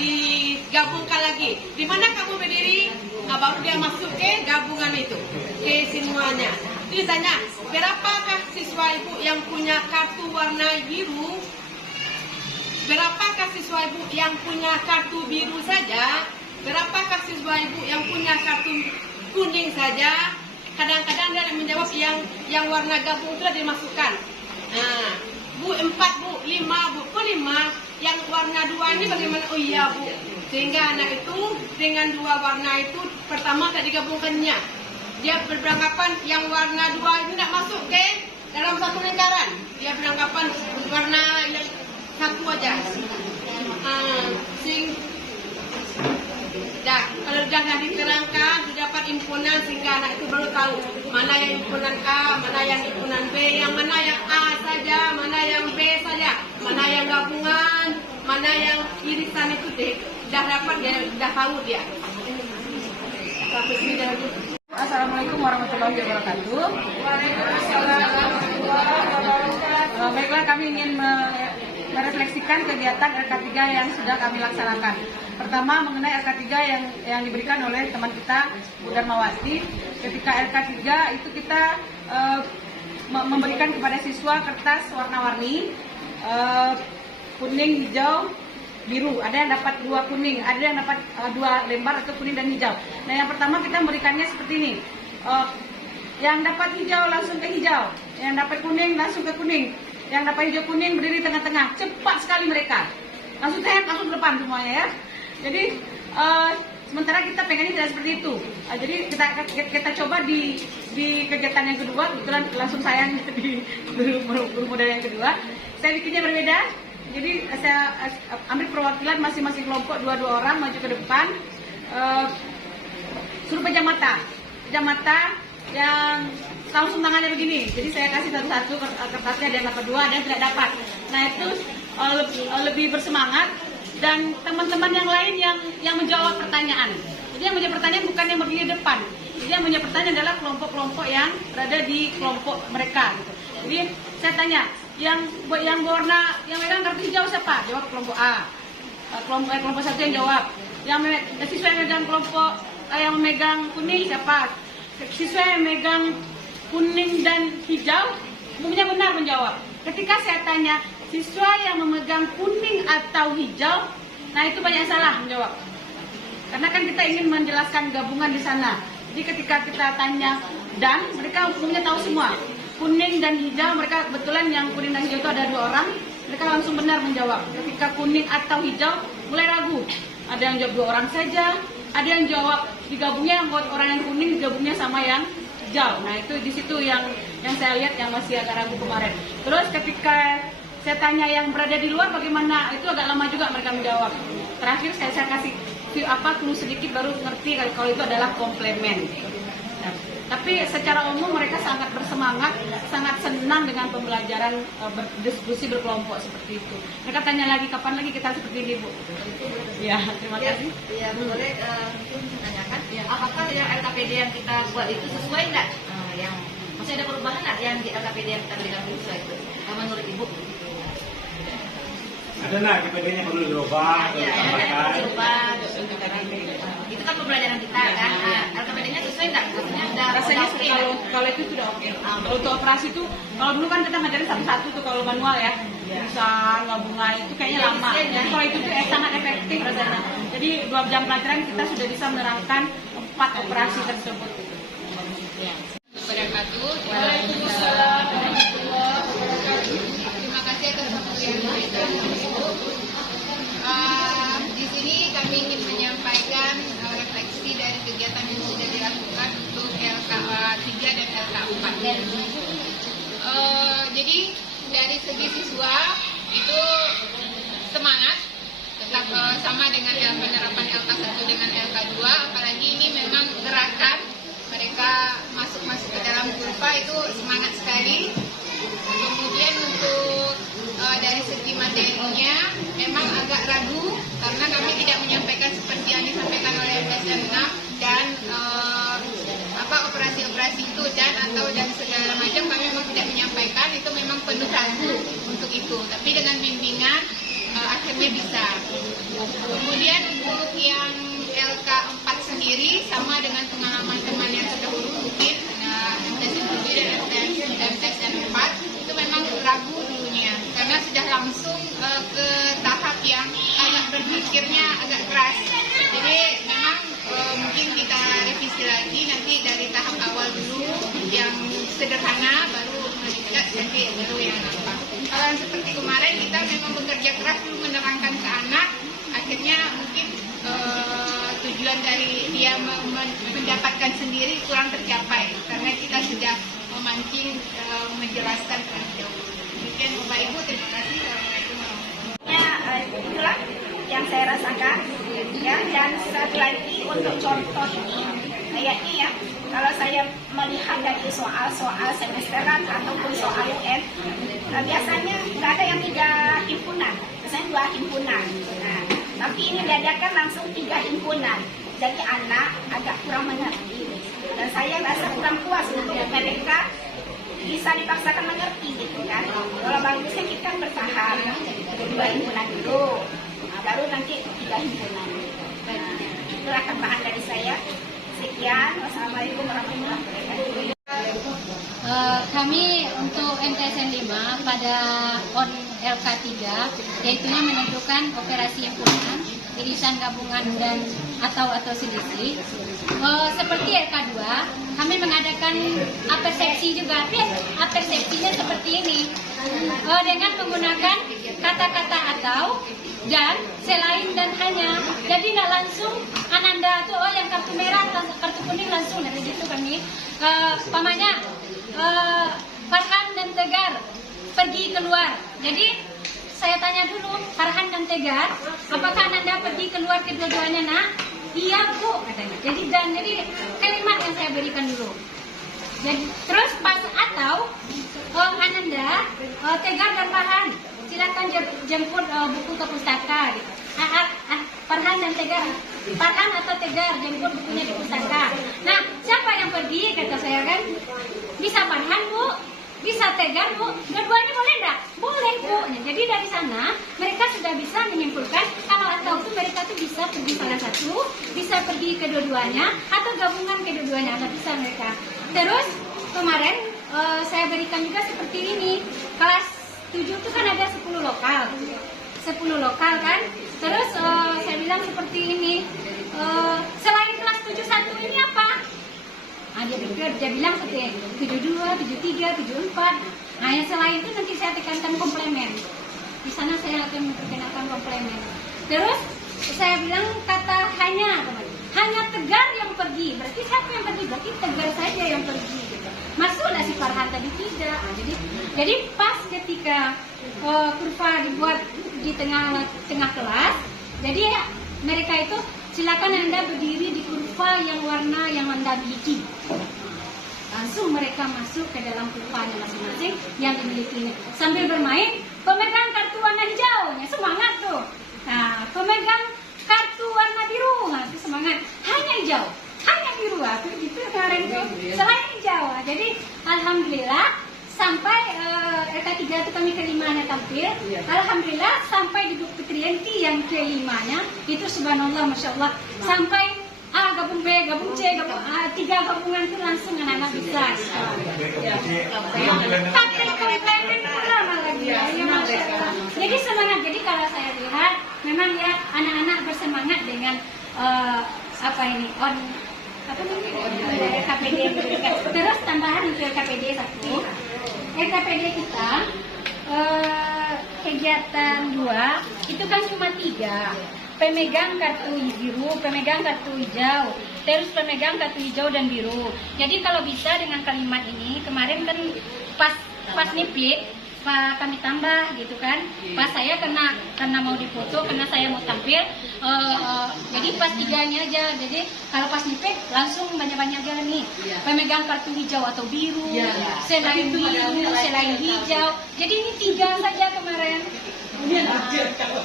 digabungkan lagi. Di mana kamu berdiri? Baru dia masuk ke gabungan itu, ke semuanya. Dia tanya, berapakah siswa ibu yang punya kartu warna biru? Berapakah siswa ibu yang punya kartu biru saja? Berapakah siswa ibu yang punya kartu kuning saja? Kadang-kadang dia menjawab yang warna gabung itu sudah dimasukkan. Nah, Bu 4 Bu, 5 Bu, kok 5? Yang warna 2 ini bagaimana? Oh iya Bu. Sehingga anak itu dengan 2 warna itu pertama tak digabungkannya. Dia beranggapan yang warna 2 ini tidak masuk ke dalam satu lingkaran. Dia beranggapan warna yang satu aja. Kalau sudah diterangkan, sudah dapat himpunan sehingga anak itu baru tahu mana yang himpunan A, mana yang himpunan B, yang mana yang A saja, mana yang B saja, mana yang gabungan, mana yang irisan itu deh. Sudah dapat dia, sudah tahu dia. Assalamualaikum warahmatullahi wabarakatuh. Baiklah, kami ingin merefleksikan kegiatan RK3 yang sudah kami laksanakan. Pertama, mengenai RK3 yang diberikan oleh teman kita Bu Darmawati. Ketika RK3 itu kita memberikan kepada siswa kertas warna-warni, kuning, hijau, biru. Ada yang dapat 2 kuning, ada yang dapat 2 lembar atau kuning dan hijau. Nah, yang pertama kita memberikannya seperti ini. Yang dapat hijau langsung ke hijau, yang dapat kuning langsung ke kuning, yang dapat hijau kuning berdiri tengah-tengah. Cepat sekali mereka. Langsung langsung ke depan semuanya ya. Jadi sementara kita pengennya tidak seperti itu. Jadi kita coba di kegiatan yang kedua, kebetulan langsung saya di guru modal yang kedua. Saya bikinnya berbeda. Jadi saya ambil perwakilan masing-masing kelompok 2 orang maju ke depan, suruh pejam mata yang langsung tangannya begini. Jadi saya kasih satu-satu kertasnya, ada yang dapat 2, ada yang tidak dapat. Nah itu lebih bersemangat, dan teman-teman yang lain yang menjawab pertanyaan. Jadi yang menjawab pertanyaan bukan yang berdiri di depan. Jadi yang menjawab pertanyaan adalah kelompok-kelompok yang berada di kelompok mereka. Gitu. Jadi saya tanya, yang megang kartu hijau siapa? Jawab kelompok A. Kelompok 1 yang jawab. Yang siswa yang megang kelompok yang memegang kuning siapa? Siswa yang megang kuning dan hijau umumnya benar menjawab. Ketika saya tanya siswa yang memegang kuning atau hijau, nah itu banyak salah menjawab. Karena kan kita ingin menjelaskan gabungan di sana. Jadi ketika kita tanya dan mereka umumnya tahu semua. Kuning dan hijau, mereka kebetulan yang kuning dan hijau itu ada 2 orang, mereka langsung benar menjawab. Ketika kuning atau hijau, mulai ragu. Ada yang jawab 2 orang saja, ada yang jawab digabungnya, yang buat orang yang kuning digabungnya sama yang hijau. Nah itu di situ yang saya lihat yang masih agak ragu kemarin. Terus ketika saya tanya yang berada di luar bagaimana, itu agak lama juga mereka menjawab. Terakhir saya kasih clue sedikit baru ngerti kalau itu adalah komplement. Nah, tapi secara umum mereka sangat bersemangat, sangat senang dengan pembelajaran berdiskusi berkelompok seperti itu. Mereka tanya lagi, kapan lagi kita seperti ini Bu? Ya, terima kasih. Ya, boleh menanyakan, apakah yang LKPD yang kita buat itu sesuai enggak? Yang masih ada perubahan enggak yang di LKPD yang kita berikan sesuai itu? Menurut Ibu? Ada nggak KPD-nya perlu dirubah? Itu kan pembelajaran kita kan. LKPD-nya sesuai nggak? Rasanya kalau itu sudah oke. Kalau untuk operasi itu, kalau dulu kan kita ngajarin satu-satu tuh kalau manual ya, bisa gabungan itu kayaknya lama. Jadi kalau itu tuh sangat efektif rasanya. Jadi 2 jam pelajaran kita sudah bisa menerangkan 4 operasi tersebut. Waalaikumsalam. Terima kasih atas waktu yang diberikan. Di sini kami ingin menyampaikan refleksi dari kegiatan yang sudah dilakukan untuk LK3 dan LK4. Jadi dari segi siswa itu semangat, tetap sama dengan penerapan LK1 dengan LK2, apalagi ini memang gerakan mereka masuk ke dalam kurva itu semangat sekali. Kemudian untuk dari segi materinya memang agak ragu karena kami tidak menyampaikan seperti yang disampaikan oleh MSN 6 dan situ dan segala macam kami memang tidak menyampaikan, itu memang penuh ragu untuk itu. Tapi dengan bimbingan akhirnya bisa. Kemudian untuk yang LK4 sendiri sama dengan pengalaman teman yang terdahulu mungkin MTS 7 dan MTS 4 itu memang ragu dulunya karena sudah langsung ke tahap yang agak berpikirnya agak keras. Jadi memang mungkin kita revisi lagi nanti dari tahap awal dulu yang sederhana baru meningkat jadi baru yang apa. Kalau yang seperti kemarin kita memang bekerja keras dulu menerangkan ke anak, akhirnya mungkin tujuan dari dia mendapatkan sendiri kurang tercapai karena kita sudah memancing menjelaskan terlebih dahulu. Demikian Bapak Ibu, terima kasih. Itulah yang saya rasakan ya. Dan satu lagi untuk contoh kayaknya ya, kalau saya melihat dari soal-soal semesteran ataupun soal UN, biasanya nggak ada yang 3 himpunan, biasanya 2 himpunan. Nah, tapi ini diadakan langsung 3 himpunan, jadi anak agak kurang mengerti dan saya rasa kurang puas untuk mereka bisa dipaksakan mengerti gitu kan. Kalau bagusnya kita kan bertahap, 2 himpunan dulu, baru nanti 3 himpunan. Nah, itulah tambahan dari saya. Sekian, wassalamualaikum warahmatullahi wabarakatuh. Kami untuk MTSN 5 pada ON LK3 yaitunya menentukan operasi himpunan, irisan gabungan dan atau selisih. Seperti LK2 kami mengadakan apersepsi juga. Apersepsinya seperti ini, dengan menggunakan kata-kata atau dan selain dan hanya. Jadi tidak langsung ananda tuh yang kartu merah kartu kuning langsung dari situ kami. Pamannya Farhan dan Tegar pergi keluar. Jadi saya tanya dulu Farhan dan Tegar, apakah Ananda pergi keluar kedua-duanya nak? Iya Bu katanya. Jadi kalimat yang saya berikan dulu. Jadi terus pas atau Ananda, Tegar dan Farhan silakan jemput buku ke pustaka. Gitu. Farhan dan Tegar, Farhan atau Tegar jemput bukunya di pustaka. Nah siapa yang pergi kata saya kan? Bisa Farhan Bu, bisa Tegar Bu, dua-duanya boleh enggak? Boleh Bu. Jadi dari sana mereka sudah bisa menyimpulkan kalau atau itu mereka tuh bisa pergi salah satu, bisa pergi kedua-duanya atau gabungan kedua-duanya, nggak bisa mereka. Terus kemarin saya berikan juga seperti ini, kelas 7 itu kan ada 10 lokal. 10 lokal kan. Terus saya bilang seperti ini, selain kelas 71 ini apa? Dia bilang seperti 72, 73, 74. Nah yang selain itu nanti saya tekankan komplemen. Di sana saya akan memperkenalkan komplemen. Terus saya bilang kata hanya, hanya Tegar yang pergi. Berarti siapa yang pergi? Berarti Tegar saja yang pergi. Gitu. Masuklah si Farhan tadi tidak. Jadi pas ketika kurva dibuat di tengah kelas, jadi ya, mereka itu silakan Anda berdiri di kurva yang warna yang Anda miliki. Langsung mereka masuk ke dalam kurvanya masing-masing yang dimilikinya. Sambil bermain, pemegang kartu warna hijaunya semangat tuh. Nah, pemegang kartu warna biru, nah, itu semangat. Hanya hijau, hanya biru, itu kemarin tuh. Selain hijau, jadi alhamdulillah sampai LK3 itu kami kelimanya tampil. Alhamdulillah sampai di Bukti Trianti yang kelimanya itu subhanallah masya Allah sampai A gabung B gabung C gabung A 3 gabungan itu langsung anak-anak bisa. Tapi komplemen pula lagi ya masya Allah. Jadi semangat. Jadi kalau saya lihat memang ya anak-anak bersemangat dengan KPD. Terus tambahan untuk KPD 1. KPD kita kegiatan 2 itu kan cuma 3. Pemegang kartu biru, pemegang kartu hijau, terus pemegang kartu hijau dan biru. Jadi kalau bisa dengan kalimat ini, kemarin kan pas niplik kami tambah gitu kan. Pas saya karena mau dipoto, karena saya mau tampil, jadi pas 3-nya aja. Jadi kalau pas nipet langsung banyak-banyak aja nih. Pemegang kartu hijau atau biru, selain biru, selain hijau. Jadi ini 3 saja kemarin.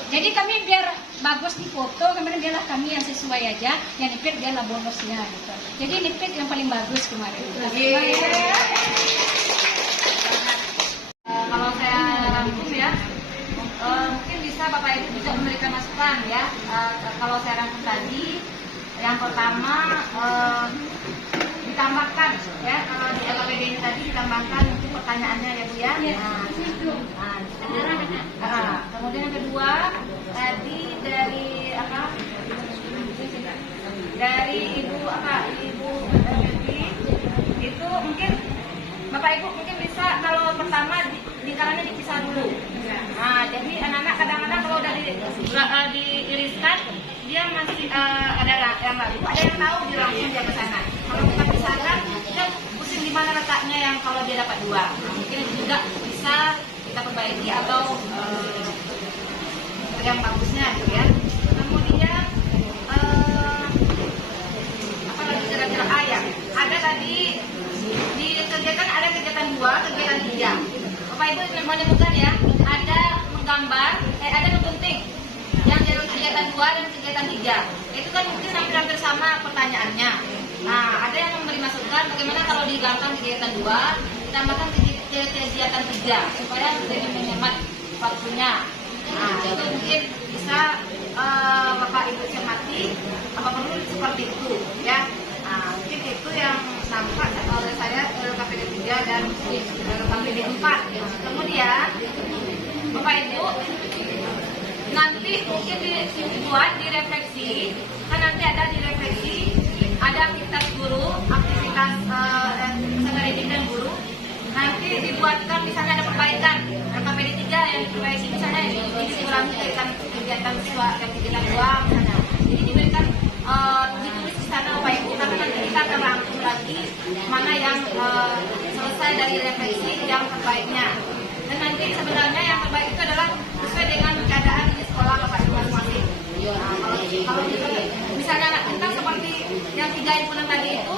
Jadi kami biar bagus di foto, kemudian biarlah kami yang sesuai aja, yang nipet biarlah bonusnya gitu. Jadi nipet yang paling bagus kemarin. Kalau saya rangkum ya, mungkin bisa Bapak Ibu juga memberikan masukan ya. Kalau saya rangkum tadi, yang pertama ditambahkan ya, kalau di LKPD ini tadi ditambahkan mungkin pertanyaannya ya Bu ya. Kemudian yang kedua tadi dari Ibu itu mungkin Bapak Ibu mungkin bisa kalau pertama lingkarannya dipisah dulu. Nah, jadi anak-anak kadang-kadang kalau udah diiriskan dia masih ada yang nggak ada yang tahu dia langsung dia ke sana. Kalau kita pisahkan dia pusing di mana letaknya yang kalau dia dapat 2. Nah, mungkin itu juga bisa kita perbaiki atau yang bagusnya gitu ya. Kemudian apa lagi kira-kira ya? Ada tadi di kegiatan ada kegiatan 2, kegiatan 3. Bapak Ibu menemukan ya, ada menggambar, ada membenting yang jalur kegiatan 2 dan kegiatan 3. Itu kan mungkin hampir-hampir sama pertanyaannya. Nah, ada yang memberi masukan bagaimana kalau digampang kegiatan 2, ditambahkan kegiatan 3 supaya lebih menghemat waktunya. Nah, itu mungkin bisa Bapak Ibu cermati apa perlu seperti itu ya. Nah, mungkin itu yang nampak oleh saya LKPD 3 dan LKPD 4. Kemudian Bapak Ibu nanti mungkin dibuat direfleksi, kan nanti ada direfleksi, ada aktivitas guru, aktivitas pendidik dan guru. Nanti dibuatkan misalnya ada perbaikan LKPD 3 yang diperbaiki misalnya ini dikurangi kegiatan siswa dan kegiatan 2 misalnya. Jadi diberikan ditulis di sana Bapak Ibu, karena nanti kita akan rangkum lagi mana yang selesai dari refleksi yang terbaiknya. Dan nanti sebenarnya yang terbaik itu adalah sesuai dengan keadaan di sekolah Bapak Ibu masing-masing. Kalau misalnya anak kita seperti yang 3 himpunan tadi itu,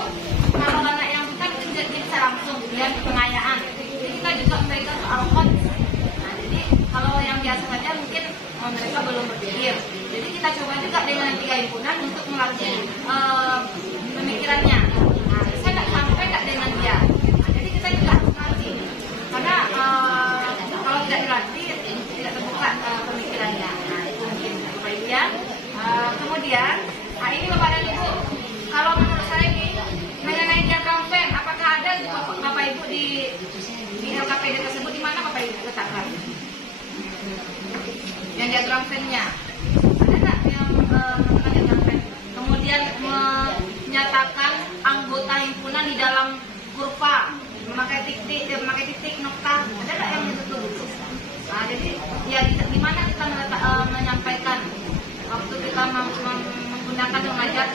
kalau anak yang kita bisa langsung lihat pengayaan. Jadi kita juga memberikan soal kons. Nah, jadi kalau yang biasa saja mungkin mereka belum berpikir. Jadi kita coba juga dengan 3 himpunan untuk melatih pemikirannya. Nah, saya tidak sampai tidak dengan dia. Nah, jadi kita juga harus melatih. Karena kalau tidak dilatih tidak terbuka pemikirannya. Nah, itu mungkin Bapak Ibu ya. Kemudian, ini Bapak dan Ibu, kalau menurut saya ini mengenai diagram Venn, apakah ada Bapak Ibu di LKPD tersebut di mana Bapak Ibu letakkan? Yang diagram Venn-nya ada nggak yang melakukan diagram Venn? Kemudian menyatakan anggota himpunan di dalam kurva memakai titik nokta, ada nggak yang itu? Nah, jadi ya di mana kita menyampaikan waktu kita menggunakan mengajar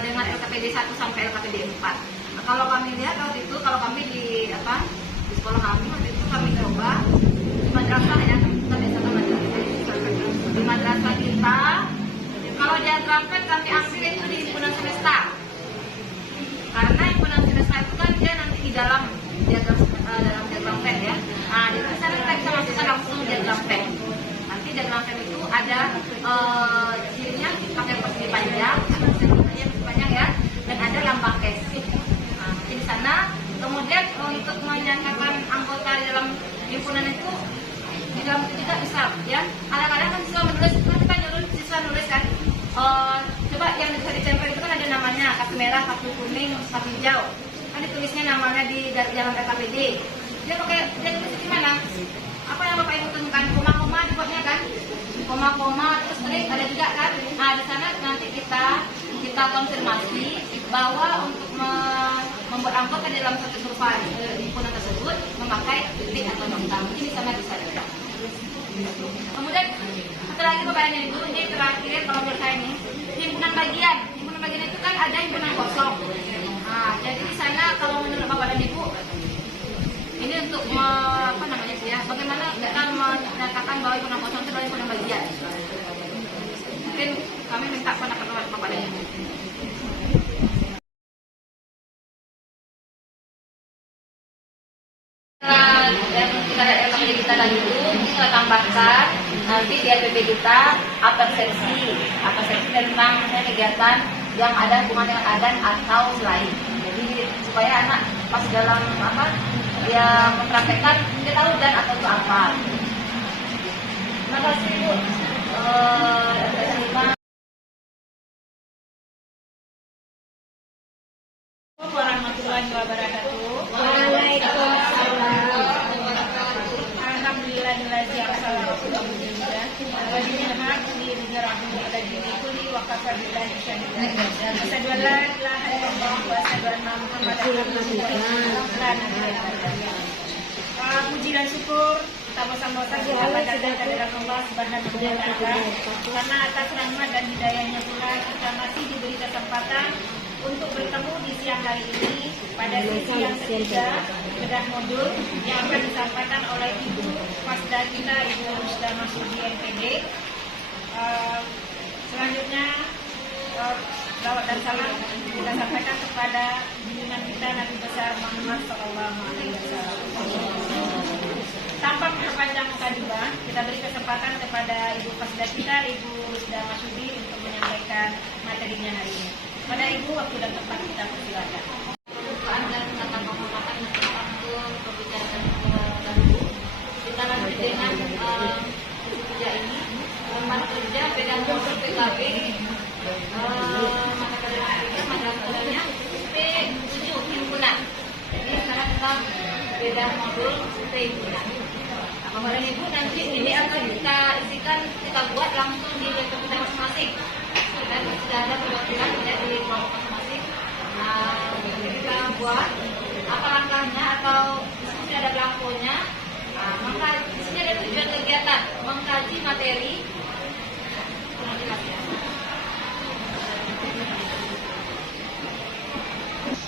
dengan LKPD 1 sampai LKPD 4. Nah, kalau kami lihat waktu itu, kalau kami di sekolah kami waktu itu kami coba di madrasah ya, kita biasakan di madrasah kita. Kalau diagram Venn kami ambil itu di himpunan semesta, karena himpunan semesta itu kan dia nanti di dalam diagram Venn ya. Nah, di sana kita bisa masukkan langsung diagram Venn. Nanti diagram Venn itu ada cirinya pakai persegi panjang ya, dan ada lambang cash. Nah, di sana kemudian untuk menyatakan anggota di dalam himpunan itu di dalam itu juga bisa ya. Kadang-kadang kan siswa menulis, kita nyuruh siswa nulis kan. Coba yang bisa ditempel itu kan ada namanya, kartu merah, kartu kuning, kartu hijau. Kan ditulisnya namanya di dalam LKPD. Dia tulis gimana? Apa yang Bapak Ibu temukan? Koma-koma dibuatnya kan? Koma-koma terus strip ada juga kan? Nah, di sana nanti kita konfirmasi bahwa untuk membuat anggota di dalam satu kurva himpunan tersebut memakai titik atau nokta. Mungkin di sana bisa ada. Kemudian satu lagi Bapak dan Ibu, ini terakhir kalau menurut saya ini himpunan bagian. Himpunan bagian itu kan ada himpunan kosong. Nah, jadi di sana kalau menurut Bapak dan Ibu ini untuk apa namanya sih ya, yang kurang bagian. Mungkin kami minta pendapat kepada Ibu. Dan kita ada LKPD kita tadi itu kita tambahkan nanti di LPP kita persepsi tentang kegiatan yang ada hubungan dengan adan atau selain. Jadi supaya anak pas dalam dia mempraktekkan dia tahu dan atau itu apa. Terima kasih Bu. Warahmatullahi wabarakatuh. Alhamdulillahilladzi arsala rasulahu bil huda wa dinil haq liyudhhirahu 'ala dini kulli wa kafa billahi shahida. Asyhadu an la ilaha illallah wa asyhadu anna Muhammadan rasulullah. Puji dan syukur kita bersama kita pada kehadirat Allah Subhanahu wa taala. Karena atas rahmat dan hidayahnya pula kita masih diberi kesempatan untuk bertemu di siang hari ini pada sesi yang ketiga bedah modul yang akan disampaikan oleh Ibu Pasda kita, Ibu Rusda Masudi MPD. Selanjutnya salawat dan salam kita sampaikan kepada junjungan kita Nabi besar Muhammad SAW. Tanpa memperpanjang khutbah, kita beri kesempatan kepada Ibu Pasda kita, Ibu Rusda Masudi untuk menyampaikan materinya hari ini. Pada Ibu, waktu dan tempat kita persilakan. Dan tentang penghormatan waktu pembicaraan terdahulu. Kita lanjut dengan kerja ini. Lembar kerja beda modul PKB. Mata pelajaran madrasahnya P7 himpunan. Jadi sekarang kita beda modul himpunan. Kemudian Ibu nanti ini akan kita isikan, kita buat langsung di laptop kita masing-masing. Dan sudah ada perwakilan dari kelompok masing-masing. Nah, kita buat apa langkahnya atau di sini ada belangkonya. Nah, maka di sini ada tujuan kegiatan mengkaji materi.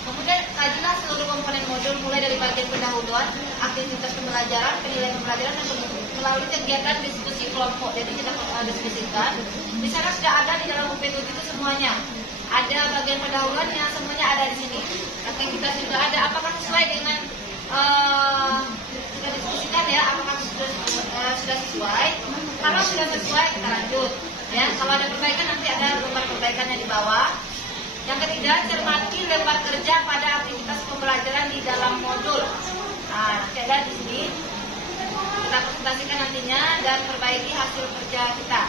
Kemudian kajilah seluruh komponen modul mulai dari bagian pendahuluan, aktivitas pembelajaran, penilaian pembelajaran dan melalui kegiatan diskusi kelompok. Jadi kita diskusikan. Di sana sudah ada di dalam UP7 itu semuanya. Ada bagian pendahuluannya, semuanya ada di sini. Aktivitas juga ada. Apakah sesuai dengan kita diskusikan ya? Apakah sudah sesuai? Kalau sudah sesuai kita lanjut. Ya, kalau ada perbaikan nanti ada lembar perbaikannya di bawah. Yang ketiga, cermati lembar kerja pada aktivitas pembelajaran di dalam modul. Nah, nanti ada di sini. Kita presentasikan nantinya dan perbaiki hasil kerja kita.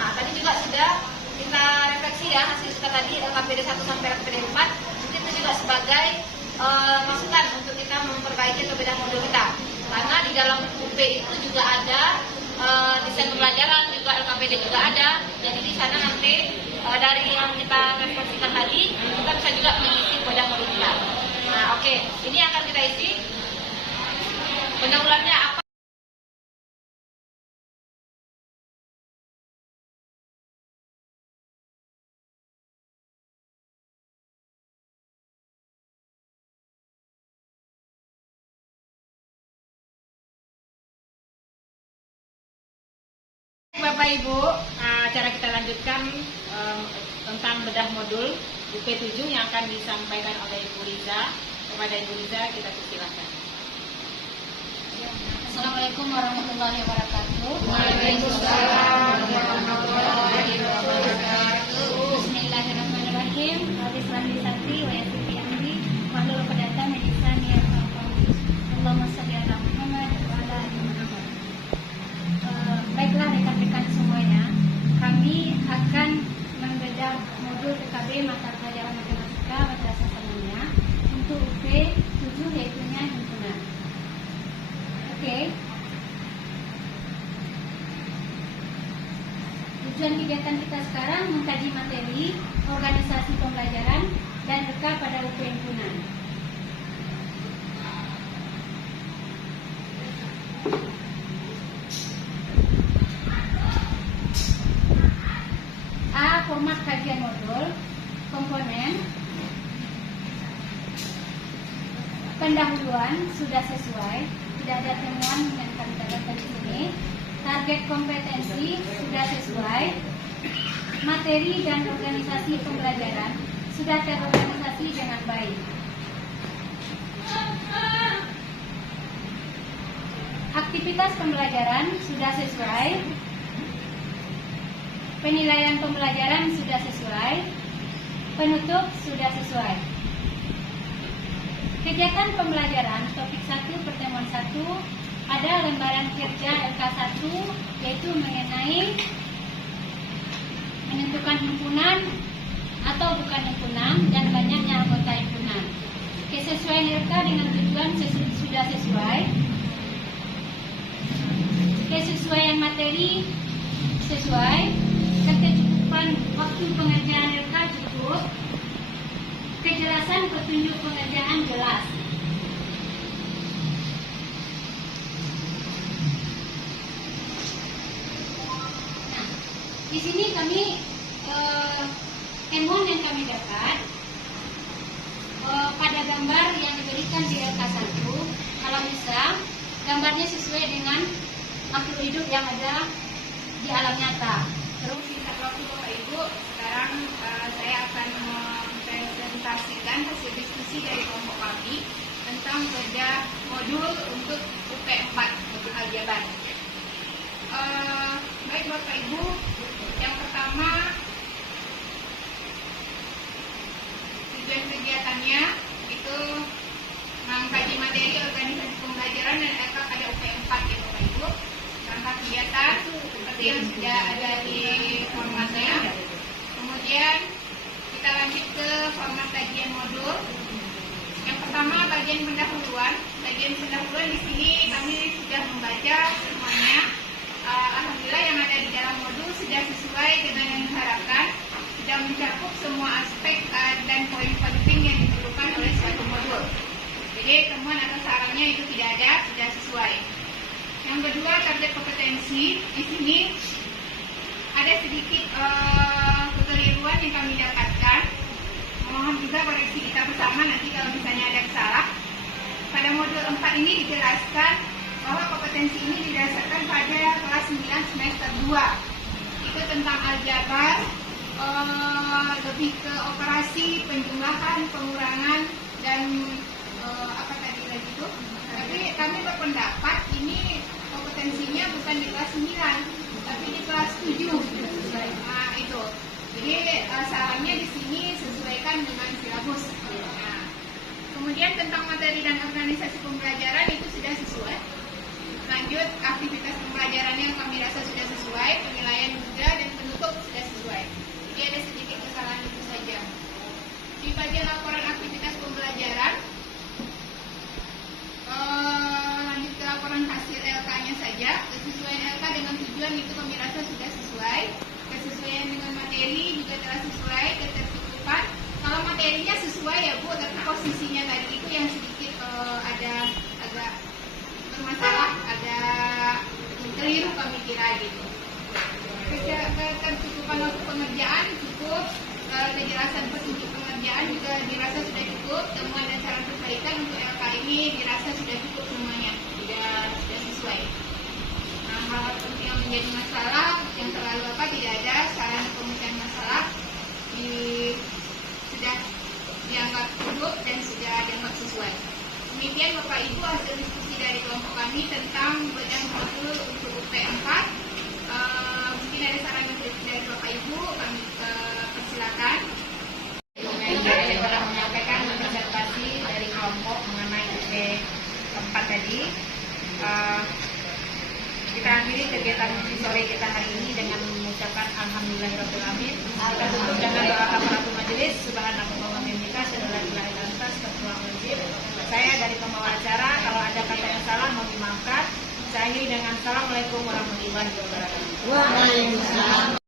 Nah, tadi juga sudah kita refleksi ya hasil kita tadi LKPD 1 sampai LKPD 4. Mungkin itu juga sebagai masukan untuk kita memperbaiki atau beda modul kita. Karena di dalam UP itu juga ada desain pembelajaran, juga LKPD juga ada. Jadi di sana nanti dari yang kita refleksikan tadi, kita bisa juga mengisi beda modul kita. Nah, oke. Ini akan kita isi. Pendahuluannya apa? Bapak Ibu, acara kita lanjutkan tentang bedah modul UP7 yang akan disampaikan oleh Ibu Riza. Kepada Ibu Riza kita persilakan. Assalamualaikum warahmatullahi wabarakatuh. Waalaikumsalam warahmatullahi wabarakatuh. Bismillahirrahmanirrahim. Bismillahirrahmanirrahim. Santri wa yasfi amri wa hlul 'uqdatam min lisani yafqahu qawli. Allahumma shalli ala Muhammad wa ala ali Muhammad. Baiklah rekan-rekan semuanya, kami akan membedah modul PKB mata pelajaran matematika madrasah sanawiyah untuk UP7 yaitu himpunan. Oke. Tujuan kegiatan kita sekarang mengkaji materi, organisasi pembelajaran, dan reka pada UP himpunan. A. Format kajian modul. Komponen pendahuluan sudah sesuai, tidak ada temuan yang kami dapatkan di sini. target kompetensi sudah sesuai, materi dan organisasi pembelajaran sudah terorganisasi dengan baik. Aktivitas pembelajaran sudah sesuai, penilaian pembelajaran sudah sesuai, penutup sudah sesuai. Kegiatan pembelajaran topik 1 pertemuan 1 ada lembaran kerja LK1 yaitu mengenai menentukan himpunan atau bukan himpunan dan banyaknya anggota himpunan. Kesesuaian LK dengan tujuan sudah sesuai. Kesesuaian materi sesuai. Kecukupan waktu pengerjaan LK cukup. Kejelasan petunjuk pengerjaan jelas. Nah, di sini kami temuan yang kami dapat pada gambar yang diberikan di LK1, kalau bisa gambarnya sesuai dengan makhluk hidup yang ada di alam nyata. Terus singkat waktu Bapak Ibu, sekarang saya akan mempresentasikan hasil diskusi dari kelompok kami tentang beda modul untuk UP4 untuk aljabar. Baik Bapak Ibu, yang pertama tujuan kegiatannya itu mengkaji materi organisasi pembelajaran dan LK pada UP4 ya Bapak Ibu. Rangka kegiatan seperti yang sudah ada di formatnya. Kemudian kita lanjut ke format kajian modul. Yang pertama bagian pendahuluan. Bagian pendahuluan di sini kami sudah membaca semuanya. Alhamdulillah yang ada di dalam modul sudah sesuai dengan yang diharapkan, sudah mencakup semua aspek dan poin penting yang diperlukan oleh suatu modul. Jadi temuan atau sarannya itu tidak ada, sudah sesuai. Yang kedua target kompetensi. Di sini ada sedikit kekeliruan yang kami dapatkan. Mohon juga koreksi kita bersama nanti kalau misalnya ada salah. Pada modul 4 ini dijelaskan bahwa kompetensi ini didasarkan pada kelas 9 semester 2. Itu tentang aljabar, lebih ke operasi, penjumlahan, pengurangan, dan apa tadi lagi itu. Tapi kami berpendapat ini kompetensinya bukan di kelas 9, tapi di kelas 7. Nah, itu. Jadi sarannya di sini sesuaikan dengan silabus. Nah, kemudian tentang materi dan organisasi pembelajaran itu sudah sesuai. Lanjut aktivitas pembelajarannya kami rasa sudah sesuai, penilaian juga dan penutup sudah sesuai. Jadi ada sedikit kesalahan itu saja. Di bagian laporan aktivitas pembelajaran, lanjut ke laporan hasil LK-nya saja. Kesesuaian LK dengan tujuan itu kami rasa sudah sesuai. Kesesuaian dengan materi juga telah sesuai. Ketertutupan, kalau materinya sesuai ya Bu, tapi posisinya tadi itu yang sedikit ada agak bermasalah, ada keliru kami kira gitu. Ketertutupan waktu pengerjaan cukup, kejelasan petunjuk pengerjaan juga dirasa sudah cukup. Temuan dan saran perbaikan untuk LK ini dirasa sudah cukup semuanya, sudah sesuai. Nah, hal yang menjadi masalah yang terlalu tidak ada, saran pemecahan masalah sudah dianggap cukup dan sudah dianggap sesuai. Demikian Bapak Ibu hasil diskusi dari kelompok kami tentang bedah modul untuk UP4. Mungkin ada saran dari Bapak Ibu, kami persilakan. Saya telah menyampaikan presentasi dari kelompok mengenai UP4 tadi. Kita akhiri kegiatan sore kita hari ini dengan mengucapkan alhamdulillahirobbilalamin. Kita tutup dengan doa kafaratul majelis. Subhanallah wa bihamdihi, asyhadu an la ilaha illa anta, astaghfiruka. Saya dari pembawa acara, kalau ada kata yang salah mohon dimaafkan. Saya akhiri dengan assalamualaikum warahmatullahi wabarakatuh. Waalaikumsalam.